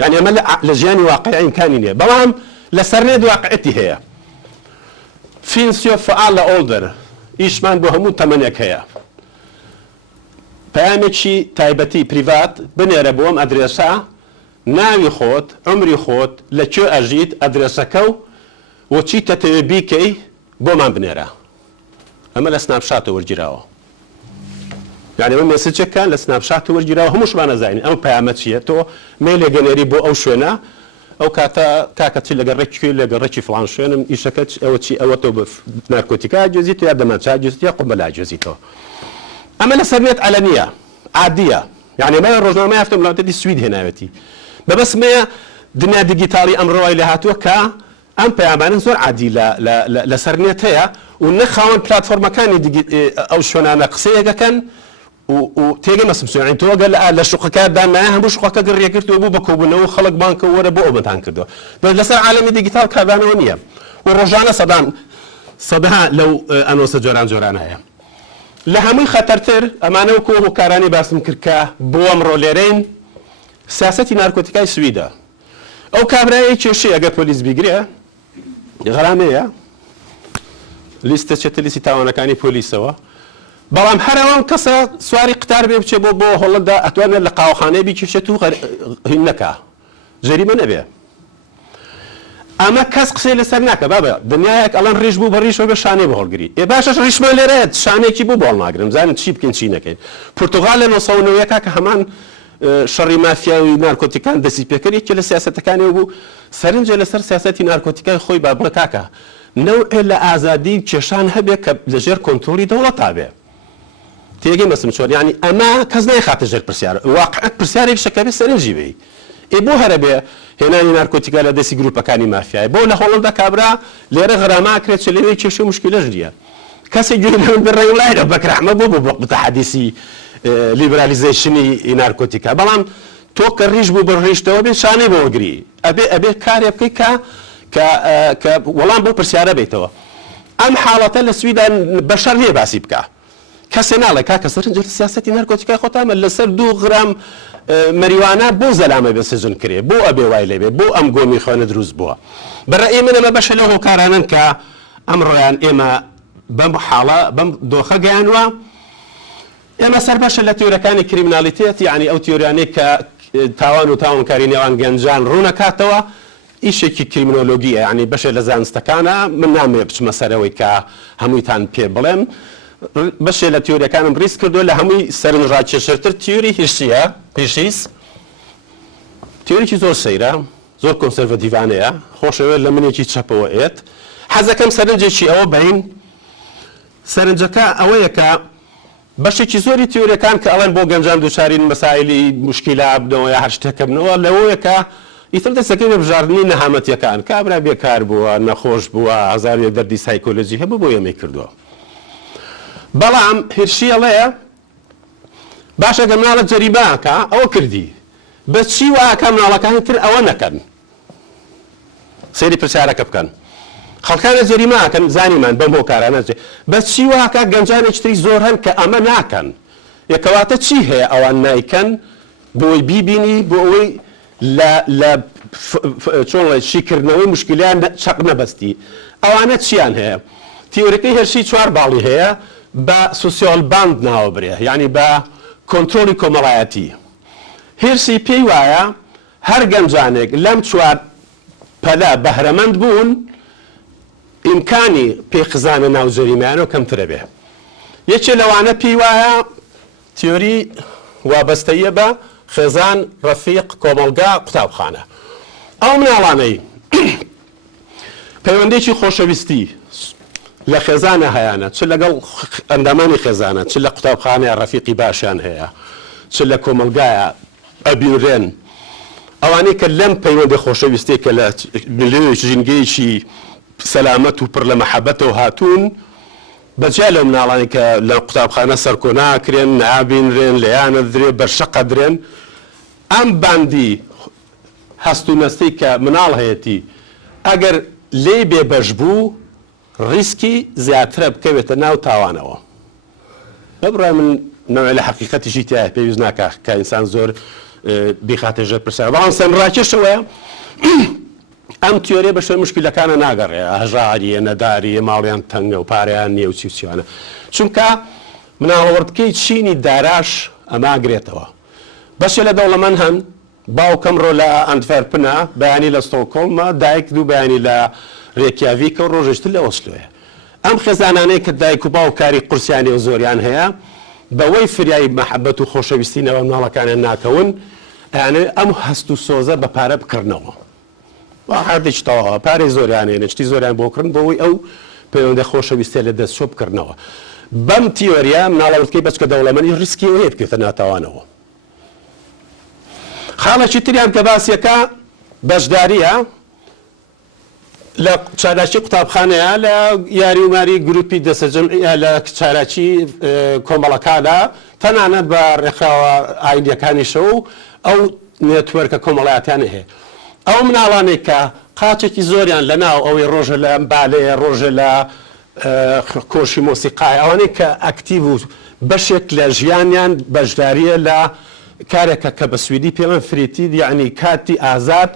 يعني ئەمە لە ژیانی واقعی ئیمکانی نییە بەڵام لە سەرنێد واقعەتی هەیە فینسیۆ فعال لە ئۆڵدەر ئیشمان بۆ هەموو تەمەنێک هەیە پەیامێکی تایبەتی پریڤات بنێرە بۆم ئەدرێسە ناوی خۆت عمری خۆت لەکوێ ئەژیت ئەدرێسەکە و چی دەتەوێت بیکەی بۆمان بنێرە ئەمە لە سناپشاتە وەرگیراوە يعني ئەمە مێسیجەکە لە سناپشات وەرگیراوە هەمووشمان نەزانین ئەم پەیامە چییە تۆ مەیلێ گەنێری بۆ ئەو شوێنە ئەو کاتە کاکە چی لە گەڕێکی فڵان شوێنم ئیشەکە ئەوە چی ئەوە تۆ بە نارکۆتیکا جێزیت یا دەمانچا جێزیت یا قومبەلا جێزیتەوە ئەمە لە سەرنێت عەلەنیە عادیە يعني ئەمە ڕۆژنامە یافتم وڵاتێتی سوید هێناوێتی بەبەسمەیە دنیا دیجیتاڵی ئەمڕۆوای لە هاتووە کە ئەم پەیامانە زۆر عادی لە سەرنێت هەیە و نەخاوەن پلاتفۆرمەکانی ئەو شوێنانە قسەیەکەکەن و تێگە مەسمسوێنین تۆگە لە شوقەکەدان نایە هەموو شوقەکە گڕێگرتووە بوو بە کۆبوونەوە خەڵک بانکە وەرە بۆ ئەوبەتان کردەوە لەسەر عالەمی دیجیتال کاردانەوە نییە و ڕۆژانە سەدها لەو ئەنۆسە جۆران هەیە لە هەمووی خەتەرتر ئەمانە وەکو هۆکارانی باسم کرد کە بۆ ئەمڕۆ لێرەین سیاسەتی نارکۆتیکای سویدە ئەو کابرایە کێشەیە ئەگەر پۆلیس بیگرێ غەرامەیە لیستە چێتە لیستی تاوانەکانی پۆلیسەوە بەڵام هەراوان کەسە سواری قتار بێ بچێ بۆ هەوڵەدا ئەتوانێت لە قاوەخانەیە بیکێشێت و هین نەکا جەریمە نەبێ ئەمە کەس قسەی لەسەر ناکە بابە دنیایەک ئەڵەن ڕیش بوو بە ڕیشەوە بێ شانەی بەهۆڵگری باشەش ڕیشمان لێرەیەت شانێکی بوو بۆڵ ناگرم زانن چی بکەین چی نەکەین پورتوغال لە 1990 کە هەمان شەڕی مافیاوی نارکۆتیکان دەستی پێکرد یەکێ لە سیاسەتەکانی بوو سەرنجە لەسەر سیاسەتی نارکۆتیکای خۆی بابە کاکە نەوعێ لە ئازادی کێشان هەبێ کە لەژێر کۆنتڕۆلی دەوڵەتا بێ تێگەی مەسم چۆن ینی ئەمە کەس نایخاتە ژێر پرسیارە واقعەت پرسیارێک شەکە بێ سەرنجی بێ بۆ هەرە بێ هێنانی نارکۆتیکا لە دەستی گروپەکانی مافیای بۆ لە هۆڵندا کابرا لێرە غەراماکرێت چ لەوەی کێشە مشکلەش نییە کەسی گوێ بڕێ وڵایە بەکرەحمە بۆ بە حەدیسی لیبرالیزیشنی نارکۆتیکا بەڵام تۆ کە ڕیش بوو بە ڕیشتەوە بێ شانەی بۆ وەرگری ئەبێ کارێ بکەی کە وەڵام بۆ پرسیارە بێتەوە ئەم حاڵەتە لە سویدان بەشەر هەیە باسی بکە کەسێ ناڵێ کاکە سەرنجە سیاسەتی نارکۆتیکای خۆتامە لەسەر 2 غرام مەریوانە بۆ زەلامە بێ سزن کرێ بۆ ئەبێ وای لێبێ بۆ ئەم گۆمی خوێنە دروست بووە بەڕێی من ئەمە بەشە لەو هۆکارانن کە ئەمڕۆیان ئێمە بەم حاڵە بەم دۆخە گەیانوە ئێمە سەر بەشە لە تیۆرەکانی کریمینالیتێت یعنی ئەو تیۆریانەی کە تاوان و تاوانکاری نێوان گەنجان ڕوونەکاتەوە ئیشێکی کریمینۆلۆژیە یعنی بەشێ لە زانستەکانە من نامێ بچمە سەرەوەی کە هەموویتان پێ بڵێم بەشێ لە تیۆریەکانم ڕیس کردو لە هەمووی سەرنجڕاکێشتر تیۆری هیرشیە هیرشیس تیۆریکی زۆر سەیرە زۆر کۆنسەرڤەتیڤانەیە خۆشەوێ لە منێکی چەپەوە ئێت حەزەکەم سەرنجێکی ئەوە بین سەرنجەکە ئەوەیە کە بەشێکی زۆری تیۆریەکان کە ئەڵێن بۆ گەنجان دووچارین مەسایلی مشکیلا بنەوە یا هەرشتێکە بنەوە لەوەیە کە ئیتر دەستەکەی بەبژاردننی نەهامەتیەکان کابرا بێکار بووە نەخۆش بووە هەزارێ دەردی سایکۆلۆژی هەبوو بۆ ئێمەی کردووە بەڵام هێرشیەڵەیە باشە گە مناڵە جەریمەکە ئەوە کردی بە چی وایەکە مناڵەکانی تر ئەوە نەکەن سەیری پرسیارەکە بکەن خەڵکانە جەریمەکەن زانیمان بەم هۆکارانە بە چی وایەکە گەنجانێکی تری زۆر هەن کە ئەمە ناکەن یەکەواتە چی هەیە ئەوان نایکەن بۆی بیبینی بۆ ئەوەی لە چۆن شیکردنەوەی مشکلیان چەق نەبەستی ئەوانە چیان هەیە تیۆریەکەی هێرشی 4 باڵی هەیە بە سوسیۆل باند ناوە برێ یعنی بە کۆنتڕۆلی کۆمەڵایەتی هێرشی پێی وایە هەر گەنجانێک لەم 4 پەلە بەهرەمەند بوون ئیمکانی پێخزانە ناو جەریمەیانەوە کەمترە بێ یەکێ لەوانە پێی وایە تیۆری وابەستەیە بە خێزان ڕەفیق کۆمەڵگا قوتابخانە ئەو مناڵانەی پەیوەندێکی خۆشەویستی لە خێزانە هەیەە چ لەگەڵ ئەندامانی خێزانە چ لە قوتابخانەیە ڕەفیقی باشیان هەیە چ لە کۆمەلگایە ئەبیورێن ئەوانەی کە لەم پەیوەندی خۆشەویستەی کە لە ملێنێکی ژینگەیەکی سەلامەت و پڕ لە مەحەبەتەوە هاتوون بەجیا لەو مناڵانی کە لە قوتابخانە سەرکۆ ناکرێن نابینرێن لەیانە درێ بەرشەقە درێن ئەم باندی هەست و نەستەی کە مناڵ هەیەی ئەگەر لێ بێبەش بوو ڕیسکی زیاترە بکەوێتە ناو تاوانەوە بەبڕای من نەوەی لە حەقیقەتیشی تایە پێویست ناکە کە ئینسان زۆر بیخاتە ژێر پرسیار بەڵام سەرنڕاکێشەوەیە ئەم تیۆرێ بە شوێن مشکلەکانە ناگەڕێ هەژاریە نەداریە ماڵیان تەنگە و پارەیان نییە و چیوچیوانە چونکە مناڵەوەردکەی چینی داراش ئەماگرێتەوە بەشێ لە دەوڵەمەند هەن باوکەم ڕۆ لە ئەنتڤەرپنە بەیانی لە ستۆکۆڵمە دایک دوو بەیانی لە ڕێکیاڤیکە و ڕۆژێشتر لە ئۆسلۆیە ئەم خێزانانەی کە دایک و باو کاری قورسیانی و زۆریان هەیە بەوەی فریایی مەحەبەت و خۆشەویستینەوە مناڵەکانیان ناکەون یانێ ئەم هەست و سۆزە بە پارە بکردنەوە هەردێک تەواوە پارەی زۆریانێنە شتی زۆریان بۆکردن بۆەوەی ئەو پەیوەندە خۆشەویستە لە دەست چۆ بکردنەوە بەم تیۆریە مناڵەوردکەی بەچکە دەوڵەمەندی ڕیسکی هەیە بکەوێتە ناتاوانەوە خاڵێکی تریان کە باسیەکە بەشداریە لە چالاکی قوتابخانەیە لە یاریوماری گروپی دەسەجمعیە لە چالاکی کۆمەڵەکانە تەنانەت بە ڕێکخراوە ئاینیەکانیشەوە و ئەو نێتوەرکە کۆمەڵایەتیان هەیە ئەو مناڵانێک کە قاچێکی زۆریان لە ناو ئەوەی ڕۆژە لە بالێ ڕۆژە لە کۆشی مۆسیقای ئەوانەی کە ئەکتیڤ و بەشێک لە ژیانیان بەشداریە لە کارێکە کە بە سویدی پێڵەن فریتید یعنی کاتی ئازاد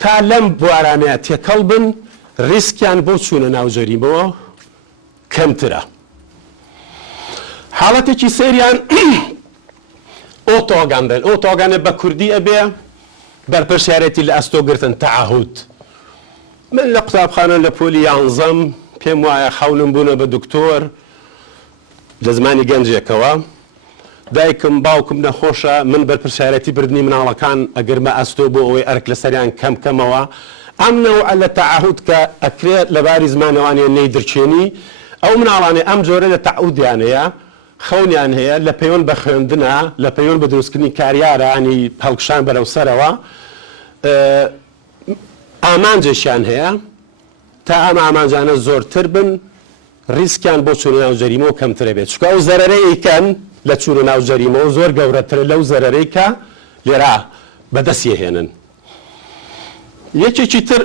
تا لەم بوارانەیە تێکەڵ بن ریسکیان بۆ چوونە ناو جەریمەوە کەمترە حاڵەتێکی سەریان ئۆتۆگاندن ئۆتۆگانە بە کوردی ئەبێ بەرپرسیارەتی لە ئەستۆگرتن تەعاهود من لە قوتابخانە لە پۆلی یانزەم پێم وایە خەونم بوونە بە دکتۆر لە زمانی گەنجێکەوە دایکم باوکم نەخۆشە من بەرپرسیارەتی بردننی مناڵەکان ئەگەرمە ئەستۆ بۆ ئەوەی ئەرک لە سەریان کەمکەمەوە ئەم نەوە لە تەعاهود کە ئەکرێت لەباری زمانەوانیان نەی درچێنی ئەو مناڵانێ ئەم جۆرە لە تەعودیانەیە خەونیان هەیە لە پەیوەند بە خوێندنە لە پەیوەند بە دروستکردنی کاریارە ینی هەڵکشان بەرەو سەرەوە ئامانجێکیان هەیە تا ئەم ئامانجانە زۆرتر بن ریسکیان بۆ چوونە ناو جەریمەوە کەمترە بێت چونکە ئەو زەرەرەی ئەیکەن لە چوونە ناو جەریمەوە زۆر گەورەترە لەو زەرەرەی کە لێرە بەدەستیهێنن یەکێکی تر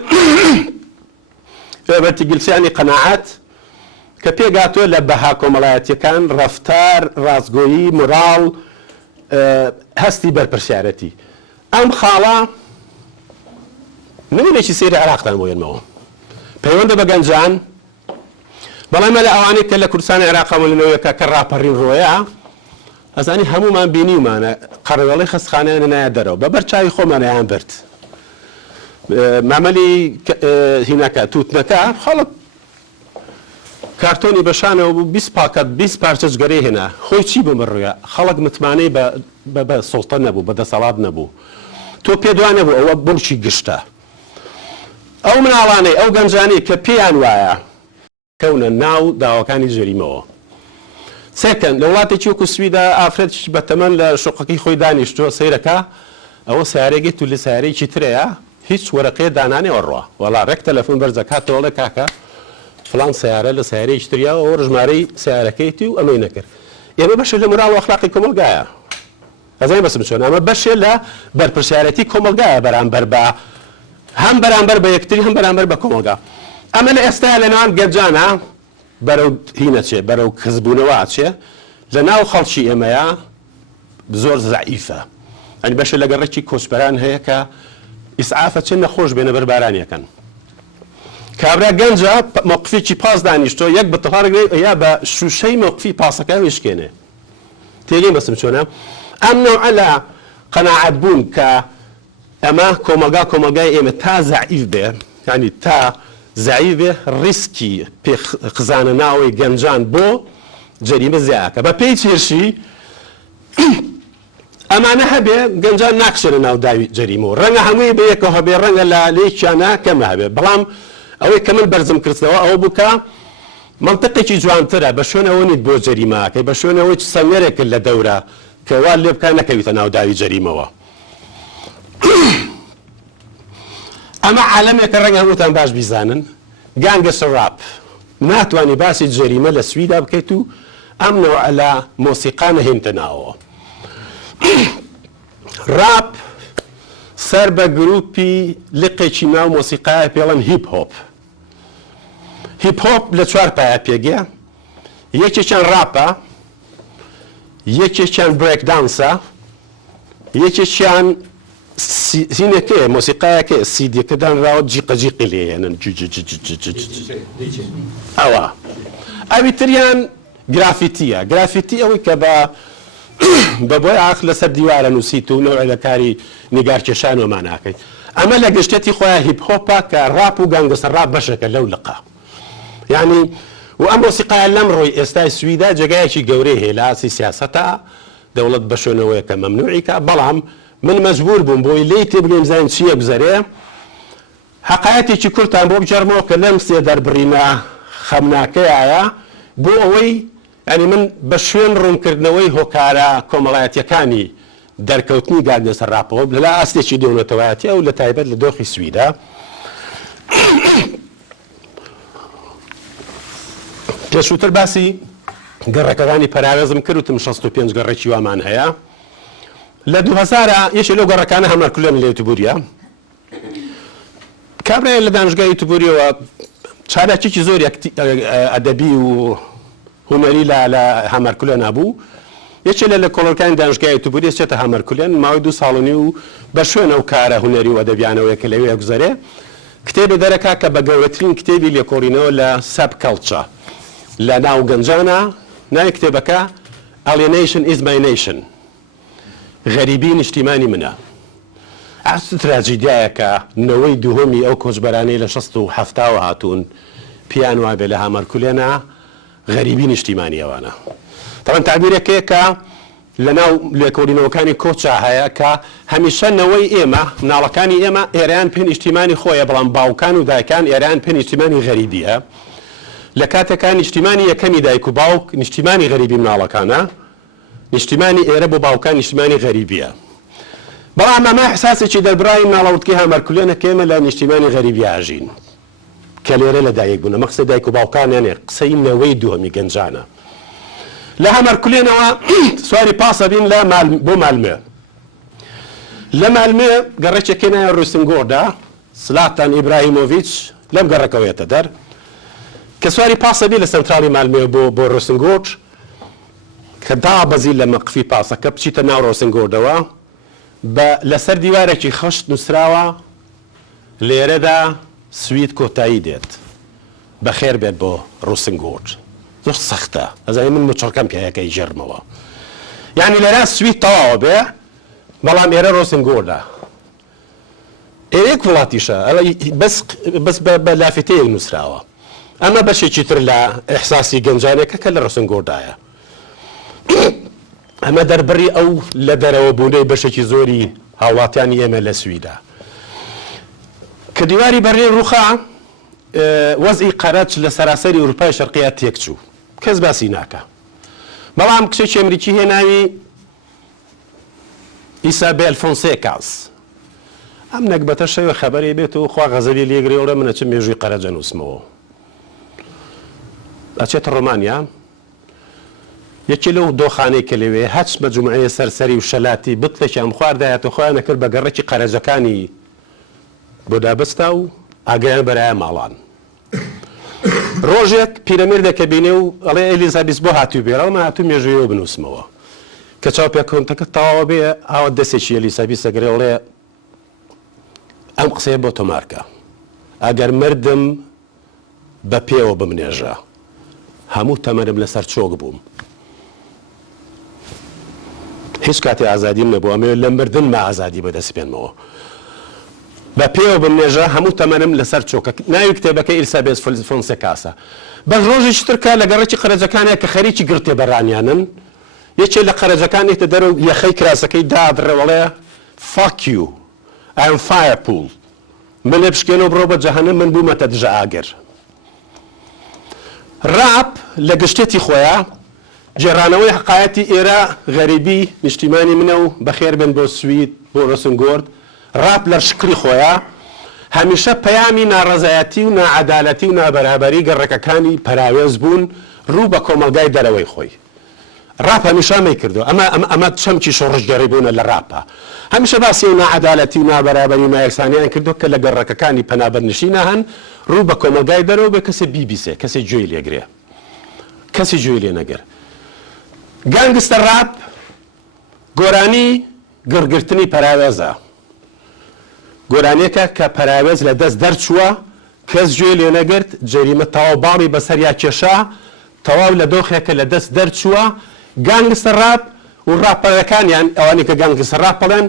بەرتیگلسیانی قەناعەت کە پێگاتوە لە بەها کۆمەڵایەتیەکان ڕەفتار ڕاستگۆیی موراڵ هەستی بەرپرسیارەتی ئەم خاڵە نمونێکی سەیری عێراقتان بۆ هێنمەوە پەیوەندە بە گەنجان بەڵام لە ئەوانەی کە لە کوردستانی عێراقەوە لەنەوەیەکە کە ڕاپەڕین ڕۆیە ئەزانی هەمومان بینیمانە قەرەوەڵی خەستخانەیان نایە دەرەوە بە بەرچاوی خۆمانەیان برد مامەلی هینەکە تووتنەکە خەڵک کارتۆنی بەشانەوە بوو 20 پاکەت 20 پارچە جگەرەی هێنا خۆی چی بمڕویە خەڵک متمانەی بە سڵتە نەبوو بە دەسەڵات نەبوو تۆ پێدوان نەبوو ئەوە بڵکی گشتە ئەو مناڵانەی ئەو گەنجانەی کە پێیان وایە کەونە ناو داواکانی جەریمەوە سێکەن لە وڵاتێکی وەکو سویدا ئافرەتێکی بەتەمەن لە شوقەکەی خۆی دانیشتووە سەیرەکە ئەوە سیارێکی و لە سیارەیەکی ترەیە هیچ وەرەقەیە دانانێەوە ڕۆ وەڵا ڕێک تەلەفۆن بەرزەکاتەوەڵێ کاکە فلان سیارە لە سیارەیەکی تریاوە ئەوە ڕژمارەی سیارەکەیتی و ئەمەی نەکرد ئێمە بەشێ لە موراڵ و ئەخلاقی کۆمەلگایە ئەزانین بەسم چۆن ئەمە بەشێ لە بەرپرسیارەتی کۆمەلگایە بەرامبەر بە هەم بەرامبەر بە یەکتری هەم بەرامبەر بە کۆمەلگا ئەمە لە ئێستا لە ناوان گەنجانە بەرەو هینەچێ بەرەو کەسبوونەوە چێ لە ناو خەڵکی ئێمەیە زۆر زەعیفە ئەنی بەشە لە گەڕێکی کۆچبەران هەیە کە ئیسعافە چێ نەخۆش بێنە بەربارانیەکەن کابرا گەنجە موقفێکی پاس دانیشتۆ یەک بە تەخارگرێ یا بە شوشەی موقفی پاسەکە وێشکێنێ تێگەی بەسم چۆنە ئەم نەوعە لە قەناعەت بوون کە ئەمە کۆمەلگای ئێمە تا زەعیف بێ یعنی تا زەعیف بێ ڕیسکی پێخزانە ناوەی گەنجان بۆ جەریمە زیاکە بە پێی چێرشی ئەمانە هەبێ گەنجان ناکشێنە ناو داوی جەریمەوە ڕەنگە هەمووی بە یەکەوە هەبێ ڕەنگە لە لێکیانە کەمە هەبێ بەڵام ئەوەی کە من بەرزم کردەوە ئەوە بووکە منطقێکی جوانترە بە شوێنەوە نیت بۆ جەریماکەی بە شوێنەوەی سەمێرێکرد لە دەورە کە وا لێ بکە نەکەویتە ناو داوی جەریمەوە ئەمە عالەمێکە ڕەنگە هەمووتان باش بیزانن گانگەس ڕاپ ناتوانانی باسی جەریمە لە سویدا بکەیت و ئەم نەوە لە مۆسیقا نەهێنتە ناوەوە. ڕاپ سەر بە گروپی لقێکی ناو مۆسیقای پێڵەن هیپ هۆپ. هیپ هۆپ لە چوار پایە پێگەیە، یەکێکیان ڕاپە، یەکێکیان برێک دانسە، یەکێکیان سینەکەیە مۆسیقایەکە سیدیەکەدانراوە جیقەجیقی لێهێنن ئەوە. ئەوی تریان گرافیتیە. گرافیتی ئەوەی کە بە بۆی ئاخ لەسەر دیوارە نووسیت و نەوە لە کاری نیگارکێشان وەمان ناکەیت. ئەمە لە گەشتێتی خۆیان هیپ هۆپە کە ڕاپ و گانگەسە ڕاپ بەشێکە لەو لقا. یعنی و ئەم مۆسیقایە لەم ڕۆی ئێستای سویدا جێگایەکی گەورەی هەیە لە ئاسی سیاسەتە دەوڵەت بە شوێنەوەیەکە مەمنوعیکە، بەڵام من مەجبور بووم بۆی لی تێبگەیم زانین چییە بگوزارێ حەقایەتێکی کورتان بۆ بجەرمەوە کە لەم سێ دەربڕینە خەمناکەیە بۆ ئەوەی ینی من بە شوێن ڕوونکردنەوەی هۆکارە کۆمەڵایەتیەکانی دەرکەوتنی گانگەسە ڕاپەوە لە ئاستێکی دێونەتەوایەتیە و لە تایبەت لە دۆخی سویدا پێشووتر باسی گەڕەکەکانی پەراوێزم کردوتم 65 گەڕێکی وامان هەیە. لە 2000 یەکێ لەو گەڕەکانە هەمەرکولێن لە یوتیوبوریە. کابرایە لە دانشگای یوتیوبوریەوە چالاکێکی زۆری ئەدەبی و هونەری لە هەمەرکولێن هەبوو. یەکێ لە کۆڵەکانی دانشگای یوتیوبوری چێتە هەمەرکولێن ماوەی 2 ساڵ و بە شوێنە و کارە هونەری و ئەدەبیانەوەیە کە لەوێ گوزارێ کتێبی دەرەکا کە بە گەورەترین کتێبی لێکۆڵینەوە لە سەب کەڵچە لە ناو گەنجانە. ناوی کتێبەکە Alienation is my nation. غەریبی نیشتیمانی منە. ئاست تراجیدیایە کە نەوەی دووهەمی ئەو کۆچبەرانەی لە 1970 هاتوون پیان وابێ لە هەمەرکولێنە غەریبی نیشتیمانی ئەوانە. تەوان تعبیرێکەیە کە لە ناو لێکۆڵینەوەکانی کۆچە هەیە کە هەمیشە نەوەی ئێمە مناڵەکانی ئێمە ئێرەیان پێ نیشتیمانی خۆیە، بەڵام باوکان و دایکان ئێرەیان پێ نیشتیمانی غەریبیە. لە کاتێکان نیشتیمانی یەکەمی دایک و باوک نیشتیمانی غەریبی مناڵەکانە، نیشتیمانی ئێرە بۆ باوکان نیشتیمانی غەریبیە. بەڵام ئەمە حساسێکی دەربڕای مناڵەوتکی هەمەرکولێنە کە ئێمە لە نیشتیمانی غەریبی ئاژین کە لێرە لە دایک بوونە مەخسە دایک و باوکانیانێ قسەی نەوەی دووەمی گەنجانە. لە هەمەرکولێنەوە سواری پاسە بین بۆ مالمێ. لە مالمێ گەڕێکێکی نایە ڕوسنگۆردا سلاتان ئیبراهیمۆڤیچ لەم گەڕەکەوێتە دەر کە سواری پاسە بی لە سنترالی مالمێ بۆ ڕوسنگۆرد کە دابەزی لە مەقفی پاسەکە بچیتە ناو ڕۆسنگۆردەوە لەسەر دیوارێکی خەشت نووسراوە لێرەدا سوید کۆتایی دێت بەخێر بێت بۆ ڕوسنگۆرد. زۆر سەختە ئەزانێ من مچڕکەم پێیەکەی ژێرمەوە. یعنی لەرا سوید تەواوە بێ بەڵام ئێرە ڕۆسنگۆردە. ئێرەیەک وڵاتیشە بەس بە لافێتەیەک نووسراوە. ئەمە بەشێکی تر لە ئەحساسی گەنجانێکە کە لە ڕۆسنگۆردایە. ئەمە دەربڕی ئەو لە دەرەوە بوونەی بەشێکی زۆری هاوڵاتیانی ئێمە لە سویدا کە دیواری بەڕێ ڕووخا وەزئی قەرەچ لە سەراسەری ئەوروپای شەرقیە تێکچوو کەس باسی ناکە. بەڵام کچێکی ئەمریکی هێناوی ئیسابێل فۆنسێکاس ئەم نەکبەتە شەوە خەبەری بێت و خوا غەزەبی لێگرێوڵە منە چ مێژووی قەرەجە نووسمەوە. ئەچێتە ڕۆمانیا یەکی لەو دۆخانەی کە لەوێ هەچ مەجموعەیە سەرسەری و شەلاتی بتێکی ئەم خواردایەتە خۆیان نەکرد بە گەڕێکی قەرەجەکانی بۆ دابستا و ئاگریان بەرایە ماڵان. ڕۆژێک پیرەمێر دەکەبینێ و ئەڵێ ئەلیزابیس بۆ هاتووی بێرەوە هاتوو مێژوویەوە بنووسمەوە کە چاو پێکۆنتەکە تەواوە بێ ئاوە دەستێکی ئەلیزابیس دەگرێ وڵێ ئەم قسەیە بۆ تۆمارکە ئەگەر مردم بە پێوە بمنێژە هەموو تەمەرم لەسەر چۆک بووم. هیچ کاتی ئازادیم نەبووە ئەمێ لە مردن ما ئازادی بەدەست بێنمەوە. بە پێوە بمنێژە هەموو تەمەرم لەسەر چۆکە. ناوی کتێبەکە ئیلسابێت فۆنسێکاسە. بەس ڕۆژێکی ترکە لە گەڕێکی قەرەجەکانە کە خەریکی گرتێ بەڕانیانن یەکێ لە قەرەجەکانێتە دەرەوە یەخەی کراسەکەی دادڕێ وەڵێ fuck you I'm firepool من لێ بشکێنەوە بڕۆ بە جەهەنەم من بوومەتە دژە ئاگر. ڕاپ لە گشتێتی خۆیە جێڕانەوەی حقایەتی ئێرە غەریبی نیشتیمانی منە و بەخێر بن بۆ سوید بۆ ڕۆسنگۆرد ڕاپ لە شکری خۆیە هەمیشە پەیامی ناڕەزایەتی و ناعەدالەتی و نابەرابەری گەڕەکەکانی پەراوێز بوون ڕوو بە کۆمەلگای دەرەوەی خۆی. ڕاپ هەمیشە مەی کردو ئەمە چەمکی شۆڕژگەڕی بوونە لە ڕاپە. هەمیشە باسی ناعەدالەتی و نابەرابەری و نایەکسانیان کردو کە لە گەڕەکەکانی پەنابەرنشینە هەن ڕوو بە کۆمەلگای دەرەوە بێ کەسێ بیبیسێ، کەسێ گوێی لێگرێ، کەسی گوێی لێ نەگەر. گانگستە ڕاپ گۆرانی گڕگرتنی پەراوێزە. گۆرانێکە کە پەراوێز لە دەست دەرچووە، کەس گوێ لێ نەگرت، جەریمە تەواو باڵی بەسەریا کێشا، تەواو لە دۆخێکە لە دەست دەرچووە. گانگستە ڕاپ و ڕاپەرەکانیان ئەوانی کە گانگستە ڕاپ بڵێن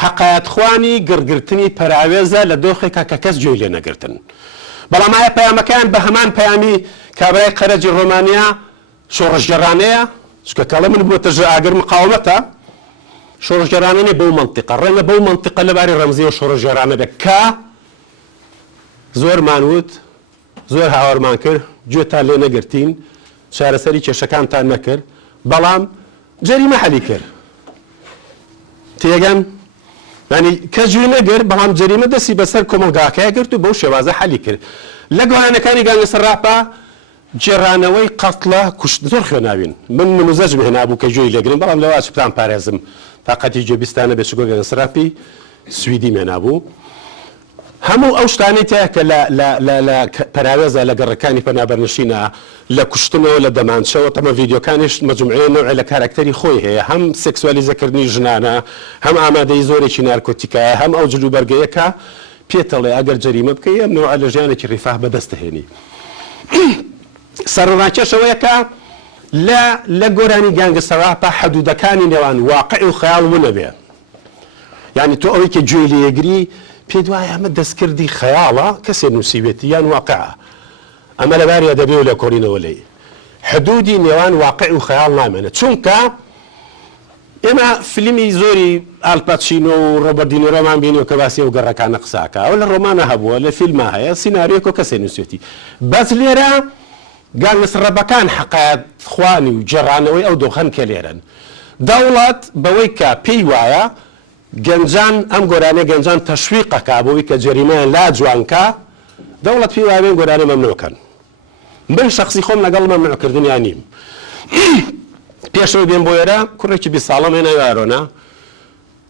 حەقایەتخوانی گڕگرتنی پەراوێزە لە دۆخێکە کە کەس گوێی لێ نەگرتن. بەڵام ئایا پەیامەکان بە هەمان پەیامی کابرای قەرەجی ڕۆمانیا شۆڕژگەڕانەیە؟ چکە کەڵە من بووە تەژە ئاگر مقاومەتە، شۆڕژگەڕانە بەو منطقە، ڕەنگە بەو منطقە لەباری ڕەمزی و شۆڕژگەڕانە بێت کە زۆرمان وت، زۆر هاوارمان کرد، گوێتان لێ نەگرتین، چارەسەری کێشەکانتان نەکرد، بەڵام جەریمە حەلی کرد. تێگەن؟ ینی کەس گوێ نەگرت، بەڵام جەریمە دەستی بەسەر کۆمەلگاکەیە گرت و بەو شێوازە حەلی کرد. لە گۆرانەکانی گانگستە ڕاپە جێڕانەوەی قەتڵە کوشت زۆر خوێناوین. من نموزەجم هێنابوو کە گوێی لێگرن، بەڵام لەوا چپتان پارێزم تاقەتی گوێبیستانە بێچگۆ گانگستە ڕاپی سویدی مێنابوو. هەموو ئەو شتانی تەیە کە لە پەراوێزە لە گەڕەکانی پەنابەرنشینە، لە کوشتنەوە لە دەمانچەوە، تەمە ڤیدیۆکانیش مەجموعەیە نوعی لە کارکتەری خۆی هەیە، هەم سێکسوالیزەکردنی ژنانە، هەم ئامادەی زۆرێکی نارکۆتیکایە، هەم ئەو جلوبەرگەیەکە پێتەڵێ ئەگەر جەریمە بکەی ئەم نوعە لە ژیانێکی ڕیفاه بەدەستهێنی. سەرڕاکێشەوەیەکە لە گۆرانی گانگستە ڕاپە حەدودەکانی نێوان واقع و خەیاڵ ونەبێ. یعنی تۆ ئەوەی کە گوێی لێگری پێ دوایە ئەمە دەستکردی خەیاڵە، کەسێ نووسیبێتی یان واقعە، ئەمە لەباریا دەبێ و لە کۆڕینەوە لێی حدودی نێوان واقع و خەیاڵ نامێنێت. چونکە ئێمە فیلمی زۆری ئالپاتشینۆ و ڕۆبەرت دینیرۆمان بینیوە کە باسی ئەو گەڕەکانە قساکە، ئەو لە ڕۆمانە هەبووە، لە فیلمە هەیە، سیناریۆک و کەسێ نووسێتی. بەس لێرە گانگستە ڕاپەکان حەقایەتخوانی و جێڕانەوەی ئەو دۆخەن کە لێرن. دەوڵەت بەوەی کە پێی وایە گەنجان ئەم گۆرانەی گەنجان تەشویقەکە بۆی کە جەریمەیان لا جوانکە، دەوڵەت پێی وایە گۆرانە مەمنوعکەن. من شخصی خۆم لەگەڵ مەمنوعکردنیان نیم. پێشەوە بێن بۆ ئێرە کوڕێکی 20 ساڵە هێنای ئارۆنا،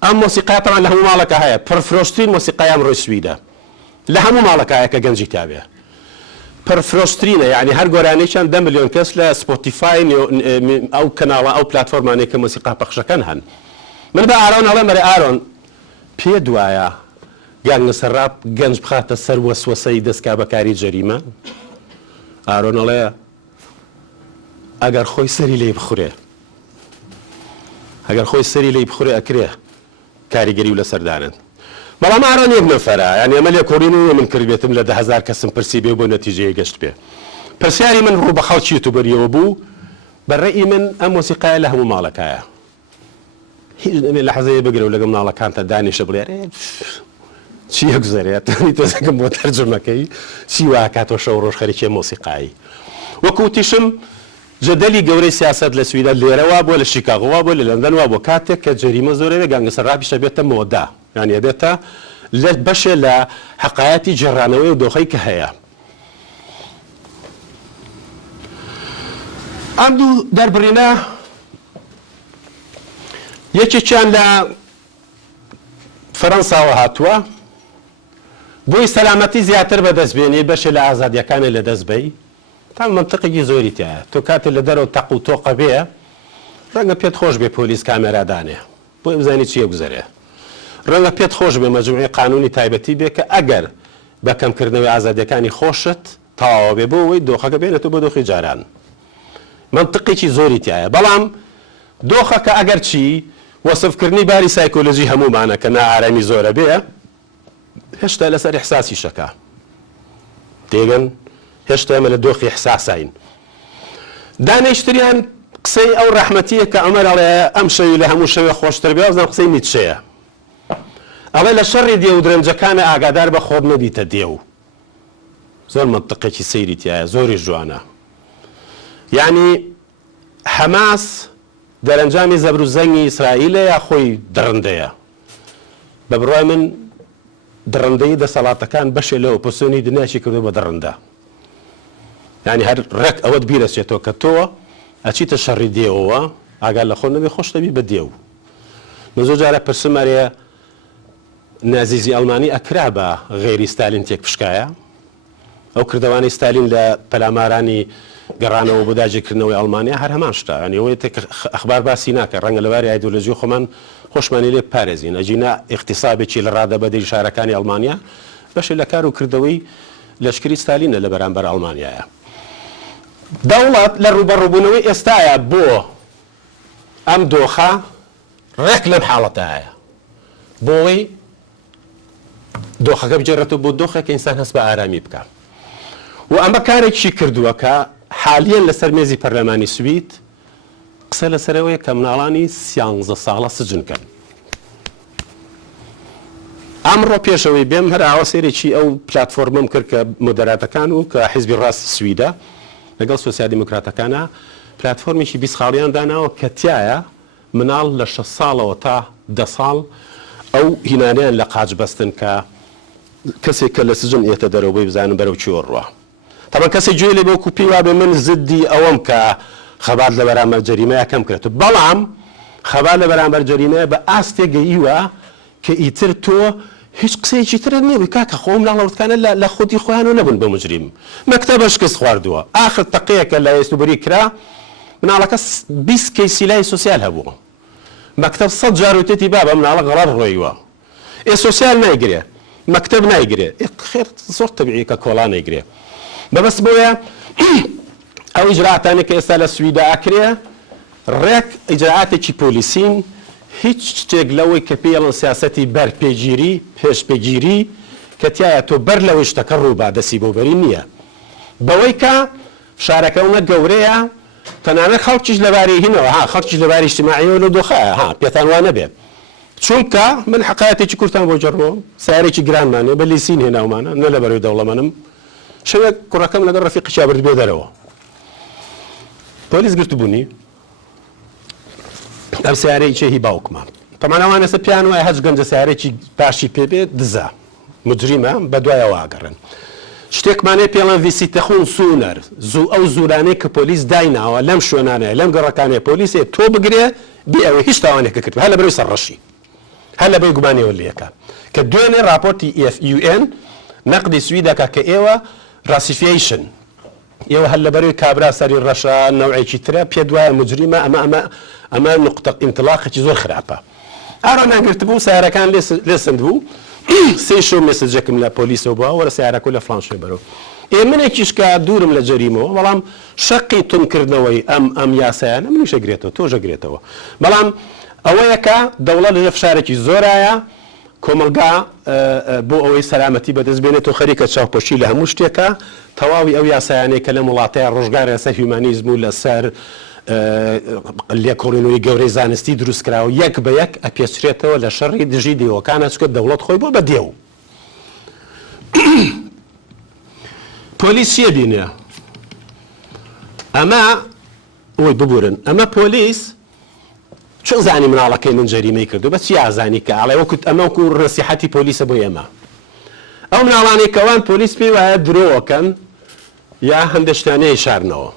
ئەم مۆسیقای تەمان لە هەموو ماڵەکە هەیە، پڕفرۆشترین مۆسیقای ئەمڕۆی سویدە، لە هەموو ماڵەکە هەیە کە گەنجی تابێ. پڕفرۆشترینە، یعنی هەر گۆرانێکیان 10 ملیۆن کەس لە سپۆتیفای ئەو کەناڵە ئەو پلاتفۆرمانەی کە مۆسیقا پەخشەکەن هەن. من بە ئارۆن هەڵێم بەرێ ئارۆن پێ دوایە گانگستە ڕاپ گەنج بخاتە سەر وەسوەسەی دەستکا بەکاری جەریمە؟ ئارۆن هەڵێ ئەگەر خۆی سەری لێی بخورێ، ئەگەر خۆی سەری لێی بخورێ ئەکرێ کاریگەری و لە سەردانن. بەڵام ئارۆن یەک نەفەرە، یعنی ئەمە لێ کۆڕین و من کردبێتم لە 10,000 کەسم پرسی بێ بۆ نەتیجەیە گەشت بێ. پرسیاری من ڕوو بە خەڵکی یوتوبەریەوە بوو، بەڕێی من ئەم مۆسیقایە لە هەموو ماڵەکایە. هیچ نەبێت لە حەزەیە بگرە و لەگەڵ مناڵەکانتە دانیشە بڵێ چی هەگوزارێت تۆزەکەم بۆ تەرجمەکەی چی واکاتۆ شەو ڕۆژ خەریکێ مۆسیقایی. وەکوتیشم جەدەلی گەورەی سیاست لە سویدە لێرەوا بۆ، لە شیکاغۆوا بۆ، لە لەندەنوا بۆ، کاتێک کە جەریمە زۆرەوێ گانگستە ڕاپیشە بێتە مۆدا، یعنی ئەبێتە لە بەشێ لە حەقایەتی جێڕانەوەی و دۆخەی کە هەیە. ئەم دوو دەربڕینە یەکێکیان لە فەڕەنساوە هاتووە بۆی سەلامەتی زیاتر بەدەستبێنێ، بەشێ لە ئازادیەکانە لە دەست بێ. تا منطقێکی زۆری تایە، تۆ کاتێ لە دەرەوە تەق و تۆقە بێ ڕەنگە پێت خۆش بێ پۆلیس کامێرادانێ بۆی بزانی چیە گوزەرێ، ڕەنگە پێت خۆش بێ مەجموعی قانونی تایبەتی بێ کە ئەگەر بە کەمکردنەوەی ئازادیەکانی خۆشت تەواو بێ بۆ ئەوەی دۆخەکە بێنێتەوە بە دۆخی جاران. منطقێکی زۆری تایە، بەڵام دۆخەکە ئەگەر چی وەسفکردنی باری سایکۆلۆژی هەمومانە کە نائارامی زۆرە بێ، هێشتا لەسەر ئیحساسی شەکە. تێگەن؟ هێشتا ئێمە لە دۆخی ئیحساسین. دانیشتریان قسەی ئەو ڕەحمەتیە کە ئەمە ئەڵێ ئەم شەوی لە هەموو شەوێ خۆشتر بێ، ئەوزان قسەی نیتشەیە. ئەڵێ لە شەڕی دێ و درەنجەکانە ئاگادار بە خۆت نەبیتە دێو. زۆر منطقێکی سەیری تایە، زۆری جوانە. یعنی حەماس دەرەنجامی زەبر و زەنگی ئیسرائیلە یا خۆی دڕندەیە؟ بە بڕوای من دڕندەی دەسەڵاتەکان بەشێ لە ئۆپۆزیسیۆنی دنیاشی کردو بە دڕندە. یعنی هەر ڕێک ئەوەت بیرەچێتەوە کە تۆ ئەچیتە شەڕی دێوەوە ئاگال لە خۆ نەبێ خۆش دەبی بە دێو. من زۆر جارە پرسم ئەرێ نازیزی ئەڵمانی ئەکرا بە غێری ستالین تێک پشکایە؟ ئەو کردەوانی ستالین لە پەلامارانی گەڕانەوە بۆ داگیرکردنەوەی ئەڵمانیا هەر هەمان شتە. ینی ئەوەی ئەخبار باسی ناکە ڕەنگە لەواری ئایدۆلۆژی خۆمان خۆشمانی لێ پارێزین ئەجینا اقتصابێکی لە ڕادەبەدەی شارەکانی ئەڵمانیا بەشێ لە کار و کردەوەی لەشکری ستالینە لە بەرامبەر ئەڵمانیایە. دەوڵەت لە ڕوبەڕووبوونەوەی ئێستایە بۆ ئەم دۆخە ڕێک لەم حاڵەتایە بۆەوەی دۆخەکە بجێڕێتەوە بۆ دۆخێک ئینسان هەست بە ئارامی بکە. و ئەمە کارێکی کردووە کە حالیان لەسەر مێزی پەرلەمانی سوید قسە لەسەرەوەی کە مناڵانی 13 ساڵە سجنکەن. ئەمڕۆ پێشەوەی بێم هەر ئاوەسێرێکی ئەو پلاتفۆرمم کرد کە مۆدەراتەکان و کە حیزبی ڕاستی سویدە لەگەڵ سۆسیال دیموکراتەکانە پلاتفۆرمێکی 20 خاڵیان داناوە کە تایە مناڵ لە 6 ساڵەوە تا 10 ساڵ ئەو هینانیان لە قاچ بەستن کە کەسێک کە لە سجن ئێتە دەرەوەی بزانم بەرەو چۆڕوە. تامان کەسێک گوێ لێ بۆ کوپی وابێ من زدی ئەوەم کە خەبات لە بەرامبەر جەریمەیە کەم کرێتەوە، بەڵام خەبات لە بەرامبەر جەریمەیە بە ئاستێ گەیوە کە ئیتر تۆ هیچ قسەیەکی ترە نییە کاکە خۆم لاڵەوتکانە لە خودی خۆیان و نەبوون بە مجریم. مەکتەبە شکست خواردووە ئاخر تەقەیەکە لە ئێستوبەری کرا مناڵەکە 20 کەیسی لای سۆسیال هەبوو. مەکتەب 100 جاروتێتی با بە مناڵە غەڵەر ڕۆیوە. سۆسیال نایگرێ، مەکتەب نایگرێ، خێر زۆر تەبیعی کە کۆڵا نایگرێ. بەبەست بۆیە ئەو ئیجرعاتانێک کە ئێستا لە سویدا ئاکرێ ڕێک ئیجرعاتێکی پۆلیسین هیچ شتێک لەوەی کە پێڵن سیاسەتی بەرپێگیری پێشپێگیری کە تایە تۆ بەر لەوەی شتەکە ڕووبا دەسی بۆ بەری نییە. بەوەی کە شارەکەونە گەورەیە تەنانەت خەڵکیش لەبارەی هینەوە خەڵکیش لەباری اجتماعیەوە لە دۆخەیە پێتان وانە بێ. چونکە من حقایەتێکی کورتان بۆ جەڕۆ سارێکی گرانمانێ بە لیسین هێناومانە نە لە بەرەوەی دەوڵەمەنم شەوێک کوڕەکەم لەگەڵ ڕەفیقیشا برد بێ دەرەوە. پۆلیس گرتبوونی ئەم سیارەی چێهی باوکمە تەمانەوان ئێستا پیان وایە هەچ گەنجە سیارێکی باشی پێبێت دزە مجریمە بە دوایەوە ئاگەڕن. شتێکمانەیە پێڵەن ڤیسیتەخون سونەر ئەو زورانەی کە پۆلیس دایناوە لەم شوێنانەیە لەم گەڕەکانەیە پۆلیسێ تۆ بگرێ بێ ئەوەی هیچ تاوانێکە کرد هەر لە بەرەوەی سەرڕەشی هەر لە بەی گومانیەوە لێەکە کە دوێنێ راپۆرتی FUN نەقدی سویدەکە کە ئێوە راسیفیشن ئێوە هەر لە بەرەوەی کابرا سەری ڕەشە نەوعێکی ترە پێ دوایە مجریمە ئەمە نقطە ئینتلاقێکی زۆر خراپە. ئارۆ ناگرتبوو سیارەکان لێسند بوو سێ شەو مێسەجێکم لە پۆلیسەوە بووە وەرە سیارەکە لە فڵان شوێ بەرەوە. منێکیش کە دوورم لە جەریمەوە بەڵام شەقی تونکردنەوەی ئەم یاسایانە منیش ئەگرێتەوە تۆش ئەگرێتەوە. بەڵام ئەوەیە کە دەوڵەت لەژە فشارێکی زۆرایە کۆمەلگا بۆ ئەوەی سەلامەتی بەدەست بێنێتەوە خەریکە چاوپۆشی لە هەموو شتێکە تەواوی ئەو یاسایانەیە کە لە وڵاتەیە ڕۆژگارە لەسەر هیومانیزم و لەسەر لێکۆڵینەوەی گەورەی زانستی دروستکراوە یەک بە یەک ئەپێچرێتەوە لە شەڕی دژی دێوەکانە چکە دەوڵەت خۆی بۆ بە دێو. پۆلیس چیە بینێ؟ ئەمە ئەوەی ببورن ئەمە پۆلیس چۆن زانی مناڵەکەی من جەریمەی کردو بە چی ئازانی کە ئاڵێ وەکوت ئەمە وەکو ڕەسیحەتی پۆلیسە بۆ ئێمە. ئەو مناڵانەی کەوان پۆلیس پێی وایە درۆوەکەن یا هەندێک شتانەیە شارنەوە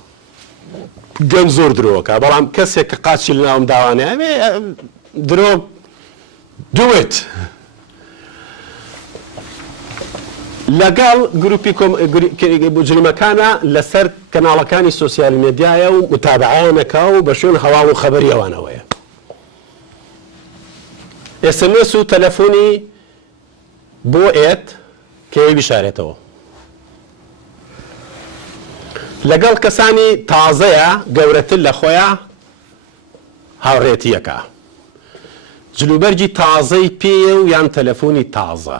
گەن زۆر درۆکە بەڵام کەسێک کە قاچی لە ناوم داوانەیە درۆ دوێت لەگەڵ گروپی جریمەکانە لەسەر کەناڵەکانی سۆسیال مێدیایە و متابعەیانەکە و بە شوێن هەواڵ و خەبەری ئەوانەوەیە. SMS و تەلەفۆنی بۆ ئێت کەوێ بشارێتەوە لەگەڵ کەسانی تازەیە گەورەتر لە خۆیان هاوڕێتیەکە جلوبەرجی تازەی پێیە و یان تەلەفۆنی تازە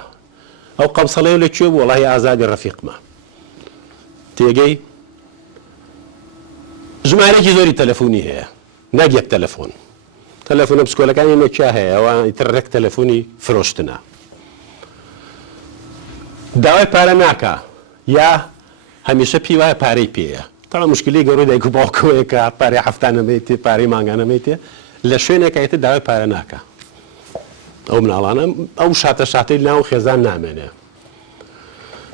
ئەو قەمسەڵەیە لەکوێ بوو وەڵاهی ئازادی ڕەفیقمە تێگەی ژمارەی زۆری تەلەفۆنی هەیە نەک یەک تەلەفۆن تەلەفۆنە پسکۆلەکانی نۆکیا هەیە ئەوە ئیتر ڕێک تەلەفۆنی فرۆشتنە داوای پارە ناکە یا هەمیشە پێی وایە پارەی پێیە تەڵە مشکلی گەورەی دایک و باوکەوەیە کە پارەی هەفتانەمەی تێ پارەی مانگانەمەی تێ لە شوێنێک ئێتر داوای پارە ناکە ئەو مناڵانە ئەو شاتەی ناو خێزان نامێنێ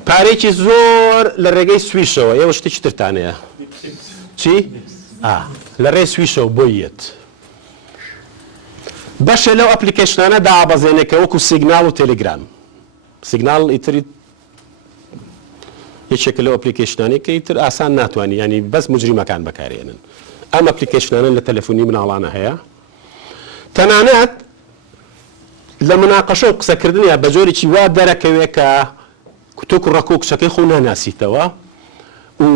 پارێکی زۆر لە ڕێگەی سویشەوە ئێوە شتێکی ترتانەیە چی؟ لە ڕێی سویشەوە بۆیت بەشە لەو ئەپلیکیشنانە دابەزێنێکە وەکو سیگنال و تەلگرام سیگنال ئیتری یەکێکە لەو ئەپلیکیشنانی کە ئیتر ئاسان ناتوانانی ینی بەس مجریمەکان بەکارێنن ئەم ئەپلیکیشنانە لە تەلەفۆنی مناڵانە هەیە تەنانەت لە مناقەشە و قسەکردنیە بە جۆرێکی وا دەرەکەوێت کە کتۆک و ڕەکۆ کچەکەی خۆ ناناسیتەوە و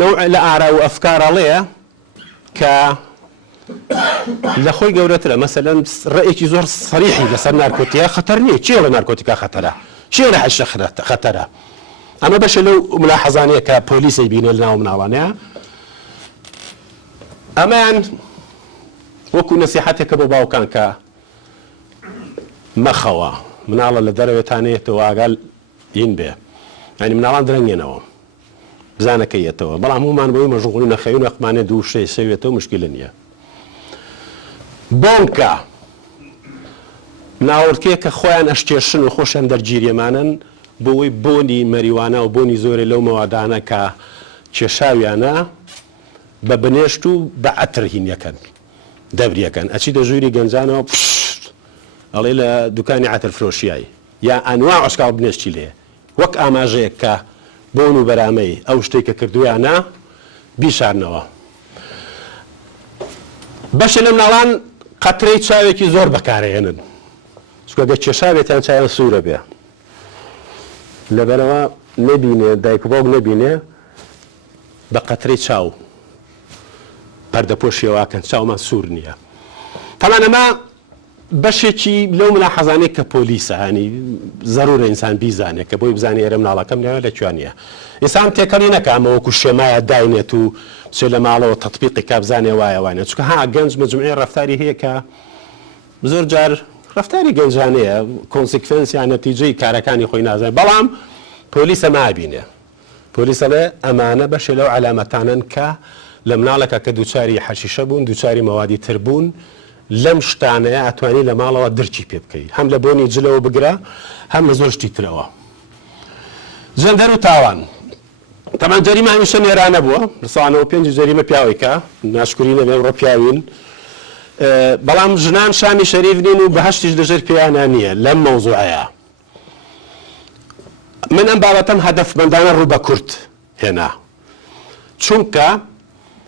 نوع لە ئارا و ئەفکارەڵەیە کە لە خۆی گەورەترە مەسەلەن ڕێیەکی زۆر سەریحی لەسەر نارکۆتیە خەتەر نییە چێ لە نارکۆتیکا خەتەرە چێ لە حەشە خەتەرە ئەمە بەشە لەو ملاحەزانەیە کە پۆلیسی بینە لە ناو مناڵانەیە ئەمەیان وەکو نەسیحەتێکە بۆ باوکان کە مەخەوە مناڵە لە دەرەوێتانێتەوە ئاگال هین بێ ینی مناڵان درەنگێنەوە بزانەکەیەتەوە بەڵام هەمومان بۆی مەژغوڵی نەخەوی نەقمانێ دوو شەی سەوێتەوە مشکلە نییە بۆنکە ناوەڕکەیە کە خۆیان ئەشتێشن و خۆشیان دەرگیریەمانن بۆی بۆنی مەریوانە و بۆنی زۆرە لەو مەوادانە کە کێشاویانە بە بنێشت و بە عەتر هینیەکەن دەبریەکەن ئەچی دە ژووری گەنجانەوە ئەڵێ لە دوکانی عەتر فرۆشیایی یا ئەنواع ئەشکال بنێشتی لێ وەک ئاماژەیەک کە بۆن و بەرامەی ئەو شتێک کە کردویانە بیشارنەوە بەشە لە مناڵان قەترەی چاوێکی زۆر بەکارهێنن چکە گە کێشاوێتیان چایان سوورە بێ لەبەرەوە نەبینێ دایک و باوک نەبینێ بە قەترەی چاو پەردەپۆشیەوەکەن چاومان سوور نییە تەمان ئەمە بەشێکی لەو ملاحەزانەیە کە پۆلیسە هەنی زەرورە ئینسان بیزانێت کە بۆی بزانێ ئێرە مناڵەکەم لەوە لەکوێنە ئینسان تێکەڵی نەکەمە وەکو شێمایە داینێت و چێ لە ماڵەوە تەطبیقی کابزانێ وایەوانێت چکە ها گەنج مەجموعەی ڕەفتاری هەیە کە زۆر جار ڕەفتاری گەنجانەیە کۆنسیکوێنسیان نەتیجەی کارەکانی خۆی نازانێت بەڵام پۆلیسە مابینێ پۆلیسە لێ ئەمانە بەشێ لەو عەلامەتانن کە لە مناڵەکە کە دووچاری حەشیشە بوون دووچاری مەوادی تر بوون لەم شتانەیە ئەتوانی لە ماڵەوە دەرچی پێ بکەیت هەم لە بۆنی جلەوە بگرە هەم لە زۆر شتی ترەوە جەندەر و تاوان تەمان جەریمە هەمیشە نێرانە بووە لە ساڵانەوە 5 جەریمە پیاوێکە ناشکوری نەبێ ڕۆ پیاوین بەڵام ژنان شامی شەریف نین و بەهەشتیش لەژێر پێیانە نییە لەم مەوزوعەیە من ئەم بابەتەم هەدەفمەندانە ڕوو بە کورت هێنا چونکە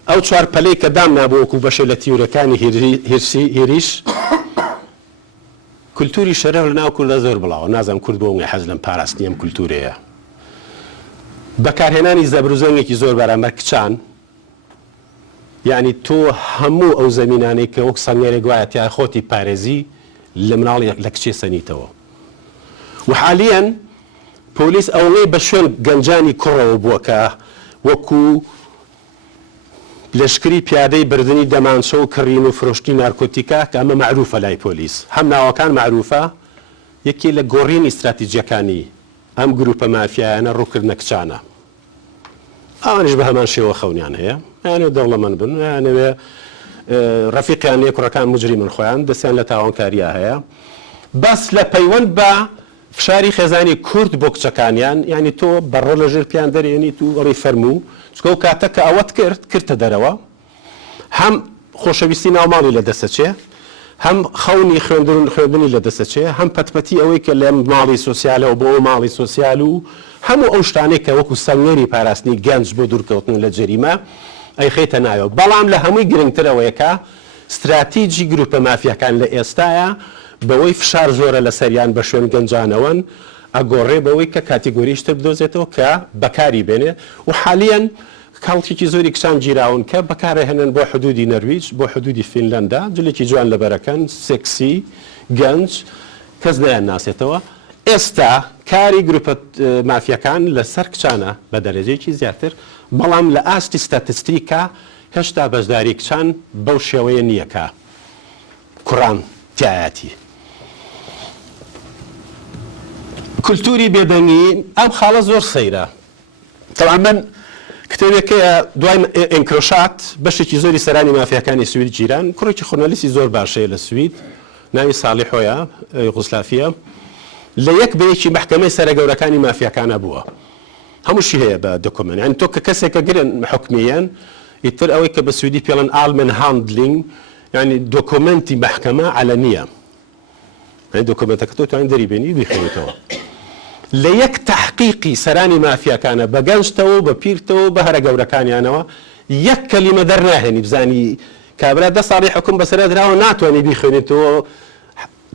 ئەو چوار پەلەی کە دام نابوو وەکو بەشێ لە تیورەکانی هێریش کولتوری شەرەف لە ناو کوردە زۆر بڵاوە نازانم کورد بۆ ئەوەی حەز لەم پاراستنی ئەم کولتورەیە بەکارهێنانی زەبروزەنگێکی زۆر بەرامبەر کچان یعنی تۆ هەموو ئەو زەمینانەی کە وەک سەنگێرێک وایە تیا خۆتی پارێزی لە مناڵ لە کچێ سەنیتەوە و حالیان پۆلیس ئەوڵێ بە شوێن گەنجانی کوڕەوە بووە کە وەکو لەشکری پیادەی بردننی دەمانچە و کڕین و فرۆشتی نارکۆتیکا کە ئەمە معروفە لای پۆلیس هەم ناوەکان معروفە یەکی لە گۆڕینی استراتیجیەکانی ئەم گروپە مافیایانە ڕووکردنە کچانە ئەوانش بە هەمان شێوە خەونیان هەیە یانێ دەوڵەمەند بن یانەوێ ڕەفیقیان لێ کوڕەکان مجریمن خۆیان دەستیان لە تاوانکاریە هەیە بەس لە پەیوەند بە فشاری خێزانی کورد بۆ کچەکانیان یعنی تۆ بەڕە لەژێر پیان دەرێنیت و ئەڕی فەرموو چکە و کاتە کە ئەوەت کردتە دەرەوە هەم خۆشەویستی ناوماڵی لە دەسەچێ هەم خەونی خوێندنی لە دەسەچێ هەم پەتپەتی ئەوەی کە لەم ماڵی سۆسیالەوە بۆ ماڵی سۆسیال و هەموو ئەو شتانێک کە وەکو سەنگێری پاراستنی گەنج بۆ دوورکەوتن لە جەریمە ئەی خەیتە نایەوە بەڵام لە هەمووی گرنگترەوەیەکە استراتیجی گروپە مافیەکان لە ئێستاە بەوەی فشار زۆرە لە سەریان بە شوێن گەنجانەوەن ئەگۆڕێ بەوەی کە کاتیگۆریشتر بدۆزێتەوە کە بەکاری بێنێ و حالیان کاڵتێکی زۆری کسان گیراون کە بەکارهێنن بۆ حدودی نەرویج بۆ حدودی فینلەندا جلێکی جوان لەبەرەکەن سێکسی گەنج کەس دەیان ناسێتەوە ئێستا کاری گروپە مافیەکان لەسەر کچانە بە دەرەجەیەکی زیاتر بەڵام لە ئاستی ستاتستیکا هێشتا بەشداری کچان بەو شێوەیە نییە کە کوڕان تایەتی کولتوری بێدەنگی ئەم خاڵە زۆر سەیرە تەڵام من کتێبێکەیە دوای ئەنکرۆشات بەشێکی زۆری سەرانی مافیەکانی سوید جیران کوڕێکی خۆرنالیستی زۆر باشەیە لە سوید ناوی ساڵیحۆیە یوغۆسلافیە لە یەک بەیەکی محکەمەی سەرگەورەکانی مافیاکانە بووە هەمووشی هەیە بە دۆکومنت یعنی تۆ کە کەسێکە گرن حکمیەن ئیتر ئەوەی کە بە سویدی پێڵەن ئالمن هاندلینگ یعنی دۆکومنتی محکەمە عەلەنیە یعنی دۆکومنتەکە تۆ توانین دەریبێنی بیخوێنیتەوە لە یەک تەحقیقی سەرانی مافیاکانە بە گەنجتەوە بە پیرتەوە بە هەرە گەورەکانیانەوە یەک کەلیمە دەرناهێنی بزانی کابرا 10 ساڵی حکم بەسەر دراوە ناتوانانی بیخوێنیتەوە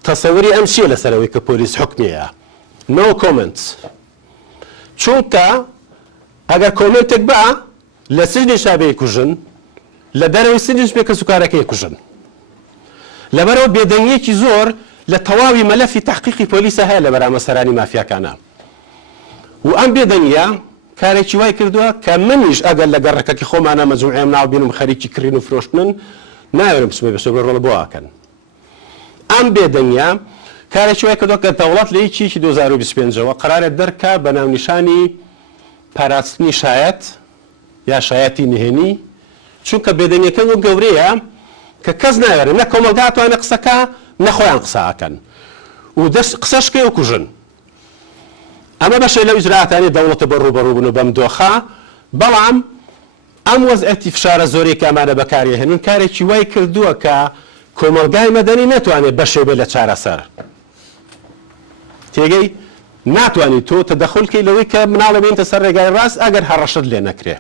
تەسەوری ئەم چیە لەسەرەوەی کە پۆلیس حکمیەیە no comments چونکە ئەگەر کۆمنتێک بە لە سجنی شابەیە کوژن لە دەرەوەی سجنش بێ کە سوکارەکەی کوژن لەبەرەوە بێدەنگیەکی زۆر لە تەواوی مەلەفی تحقیقی پۆلیسە هەیە لە بەرامە سەرانی مافیاکانە و ئەم بێدەنگیە کارێکی وای کردووە کە منیش ئەگەر لە گەڕەکەکی خۆمانە مەجموعەیەم ناو بینم خەریکی کڕین و فرۆشتنن ناوێرم بچمە بێسەوە ڕۆڵە بۆ ئاکەن ئەم بێدەنگیە کارێکی وای کردووە کە دەوڵەت لە هیچیکی 2025ەوە قەرارێک دەرکا بە ناونیشانی پاراستنی شایەت یا شایەتی نهێنی چونکە بێدەنگیەکە و گەورەیە کە کەس ناوێرن نە کۆمەلگا توانێت قسەکە نەخۆیان قسەکەن و قسەشکێ و کوژن ئەمە بەشێ لەو ئیجراعاتانی دەوڵەتە بەڕووبەڕوو بوون و بەم دۆخە بەڵام ئەم وەزعەتی فشارە زۆرێک ئەمانە بەکارهێنن کارێکی وای کردووە کە کۆمەلگای مەدەنی ناتوانێت بەشێ بێ لە چارەسەر تێگەی ناتوانیت تۆ تەدەخولکەی لەوەی کە مناڵە بێنتە سەر ڕێگای ڕاست ئەگەر هەڕەشت لێ نەکرێ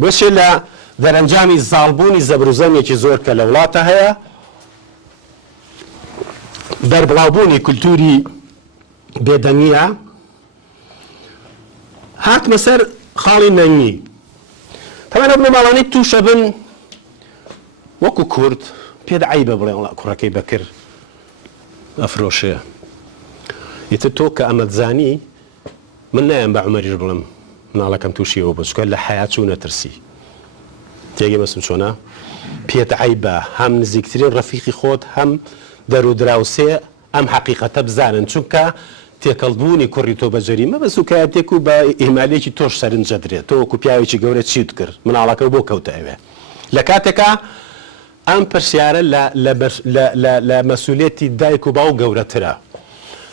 بۆشێ لە دەرەنجامی زاڵبوونی زەبروزەمێکی زۆر کە لە وڵاتە هەیە دەربڵاوبوونی کولتوری بێدەنگیە هاتمە سەر خاڵی نەنگی تەمەنە بنەماڵانی تووشە بن وەکو کورد پێدا عەیبە بڵێ وڵا کوڕەکەی بەکرد ئەفرۆشێ ئیتر تۆ کە ئەمەدزانی من نایەم بە عومەریش بڵم مناڵەکەم تووشیەوە بۆ چکە لە حەیات چوو نەترسی تێگەی مەسم چۆنە پێت عەیبە هەم نزیکترین ڕەفیقی خۆت هەم دەرودراوسێ ئەم حەقیقەتە بزانن چونکە تێکەڵبوونی کوڕی تۆ بە جەریمە بە سوکایەتێک و بە ئیهمالێکی تۆش سەرنجە درێت تۆ وەکو پیاوێکی گەورە چیت کرد مناڵەکە بۆ کەوتە ئەوێ لە کاتێکە ئەم پرسیارە لە مەسئولێتی دایک و باو گەورەترە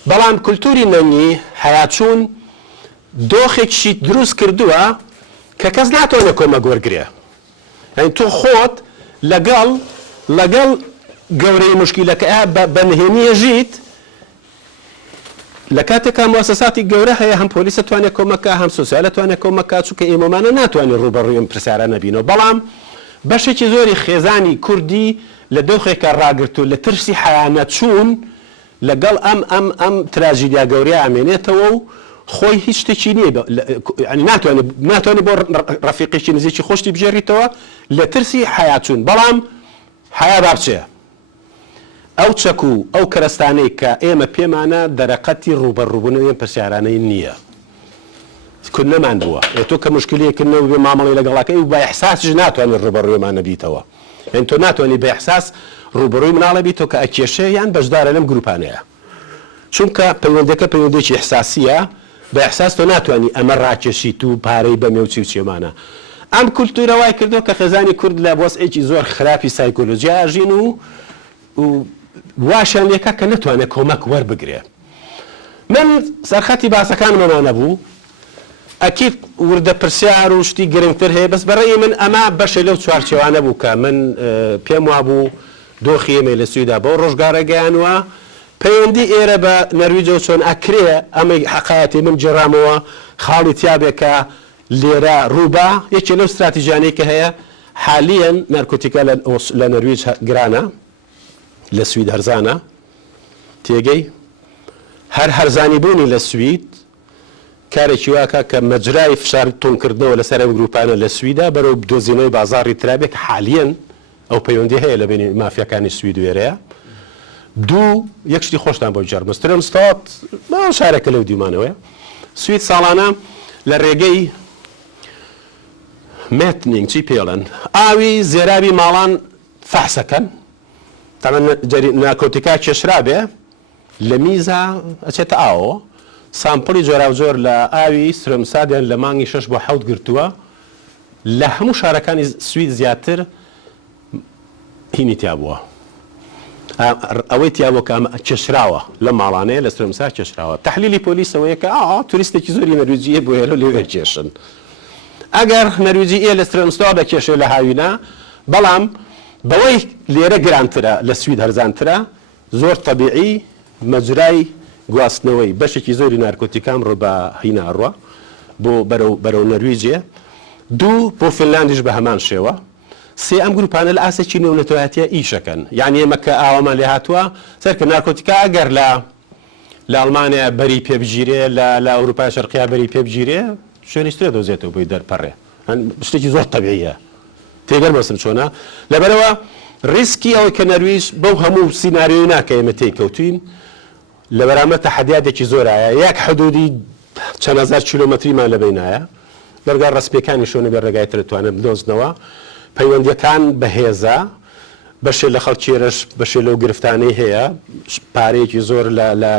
بەڵام کولتوری نەنگی حەیاچوون دۆخێکشی دروست کردووە کە کەس ناتوانێت کۆمەک وەرگرێ یعنی تۆ خۆت لەگەڵ گەورەی مشکیلەکە بە نهێنیە ژیت لە کاتێکا موسەساتی گەورە هەیە هەم پۆلیسە توانێت کۆمەکە هەم سۆسیالە توانێت کۆمەکە چونکە ئێمەمانە ناتوانێت ڕوبەڕووی ئەم پرسیارە نەبینەوە بەڵام بەشێکی زۆری خێزانی کوردی لە دۆخێکە ڕاگرتو لە ترسی حەیانەت چوون لەگەڵ ئەم تراژیدیا گەورەیە ئامێنێتەوە و خۆی هیچ شتێکی نییە ناتوانێت بۆ ڕەفیقێکی نزیکی خۆشتی بژێڕیتەوە لە ترسی حەیاچوون بەڵام حەیا بابچێ ئەو چەک و ئەو کەرەستانەی کە ئێمە پێمانە دەرەقەتی ڕوبەڕووبوونەوەی پرسیارانەی نییە کون نەمان بووە تۆ کە مشکلەیەکردنەوە بێ مامەڵی لەگەڵاکەی و بە ئیحساسش ناتوانێت ڕوبەڕوویمان نەبیتەوە یعنی تۆ ناتوانانی بە ئیحساس ڕوبەڕووی مناڵە بیتەوە کە ئەکێشێ یان بەشدارە لەم گروپانەیە چونکە پەیوەندەکە پەیوەندێکی ئیحساسیە بە ئیحساس تۆ ناتوانانی ئەمە ڕاکێشیت و پارەی بەمێ و چێمانە ئەم کولتورە وای کردەوە کە خێزانی کورد لە وەزعێکی زۆر خراپی سایکۆلۆژیا ئاژین و واشیان لێکا کە نەتوانێت کۆمەک وەربگرێ من سەرخەتی باسەکانمەوە نەبوو ئەکید وردە پرسیار و شتی گرنگتر هەیە بەس بەڕێی من ئەمە بەشێ لەو چوارچێوانە بوو کە من پێم وابوو دۆخی ئێمە لە سویدا بۆ ڕۆژگارە گەیانوە پەیوەندی ئێرە بە نەرویجە چۆن ئەکرێ ئەمەی حەقایەتی من جێڕامەوە خاڵی تیابێکە لێرە ڕووبا یەکێ لەو استراتیژیانەی کە هەیە حالیەن نارکۆتیکە لە نەرویج گرانە لە سوید هەرزانە تێگەی هەرزانی بوونی لە سوید کارێکی واکە کە مەجرای فشار تۆنکردنەوە لەسەر ئەم گروپانە لە سویدا بەرەو دۆزینەوەی بازاڕی ترابێک حالیەن ئەو پەیوەندی هەیە لە بینی مافیەکانی سوید وێرەیە دوو یەکشتی خۆشتان بۆ جارمەسترم ستات شارێکە لەو دیمانەوەی سوید ساڵانە لە ڕێگەی مێتنینگ چی پێڵەن ئاوی زێراوی ماڵان فەحسەکەن تەمەن نارکۆتیکا کێشرابێ لە میزە ئەچێتە ئاوە سامپڵی جۆراوجۆر لە ئاوی سرمسادیان لە مانگی 6 بۆ 7 گرتووە لە هەموو شارەکانی سوید زیاتر هینی تیا بووە ئەوەی تیاوەکە چێشراوە لە ماڵانەیە لە سرمسا چێشراوە تحلیلی پۆلیسەوەیە کە توریستێکی زۆری نەرویجیە بۆ هێرە لێوێ کێشن ئەگەر نەرویجی لە سرمستەوە بەکێشێ لە هاوینە بەڵام بەوەی لێرە گرانترە لە سوید هەرزانترە زۆر تەبیعی مەجرای گواستنەوەی بەشێکی زۆری نارکۆتیکام ڕۆ بە هیناڕوە بۆ بەرەو نەرویجێ دوو بۆ فنلاندیش بە هەمان شێوە سێ ئەم گروپانە لە ئاسێکی نێونەتەوەتیە ئیشەکەن یعنی ئێمە کە ئاوامان لێ هاتووە سەرکە نارکۆتیکا ئەگەر لە ئەڵمانیا بەری پێبژیرێ لە ئەوروپای شەرقیا بەری پێبژیرێ شوێنیشترە دۆزێتەوە بۆی دەرپەڕێ شتێکی زۆر تەبیعیە تێگەر مەسم چۆنە لەبەرەوە ریسکی ئەوەی کە نەرویج بەو هەموو سیناریۆی ناکە ئێمە تێکەوتوین لە بەرامە تەحەدیاتێکی زۆرایە یەک حدودی چەند هەزار کیلۆمەتریمان لەبینایە بەرگا ڕستپێکانی شۆنە بێ ڕێگای دەتوانێت بدۆزنەوە پەیوەندیەکان بەهێزە بەشێ لە خەڵکیێرەش بەشێ لەو گرفتانەی هەیە پارەیەکی زۆر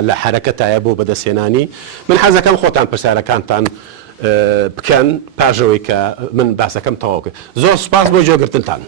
لە حرەکەتایە بۆ بەدەستێنانی من حەزەکەم خۆتان پرسیارەکانتان بکەن پاژەوەی کە من باسەکەم تەواو کرد زۆر سوپاس بۆ جێگرتنتان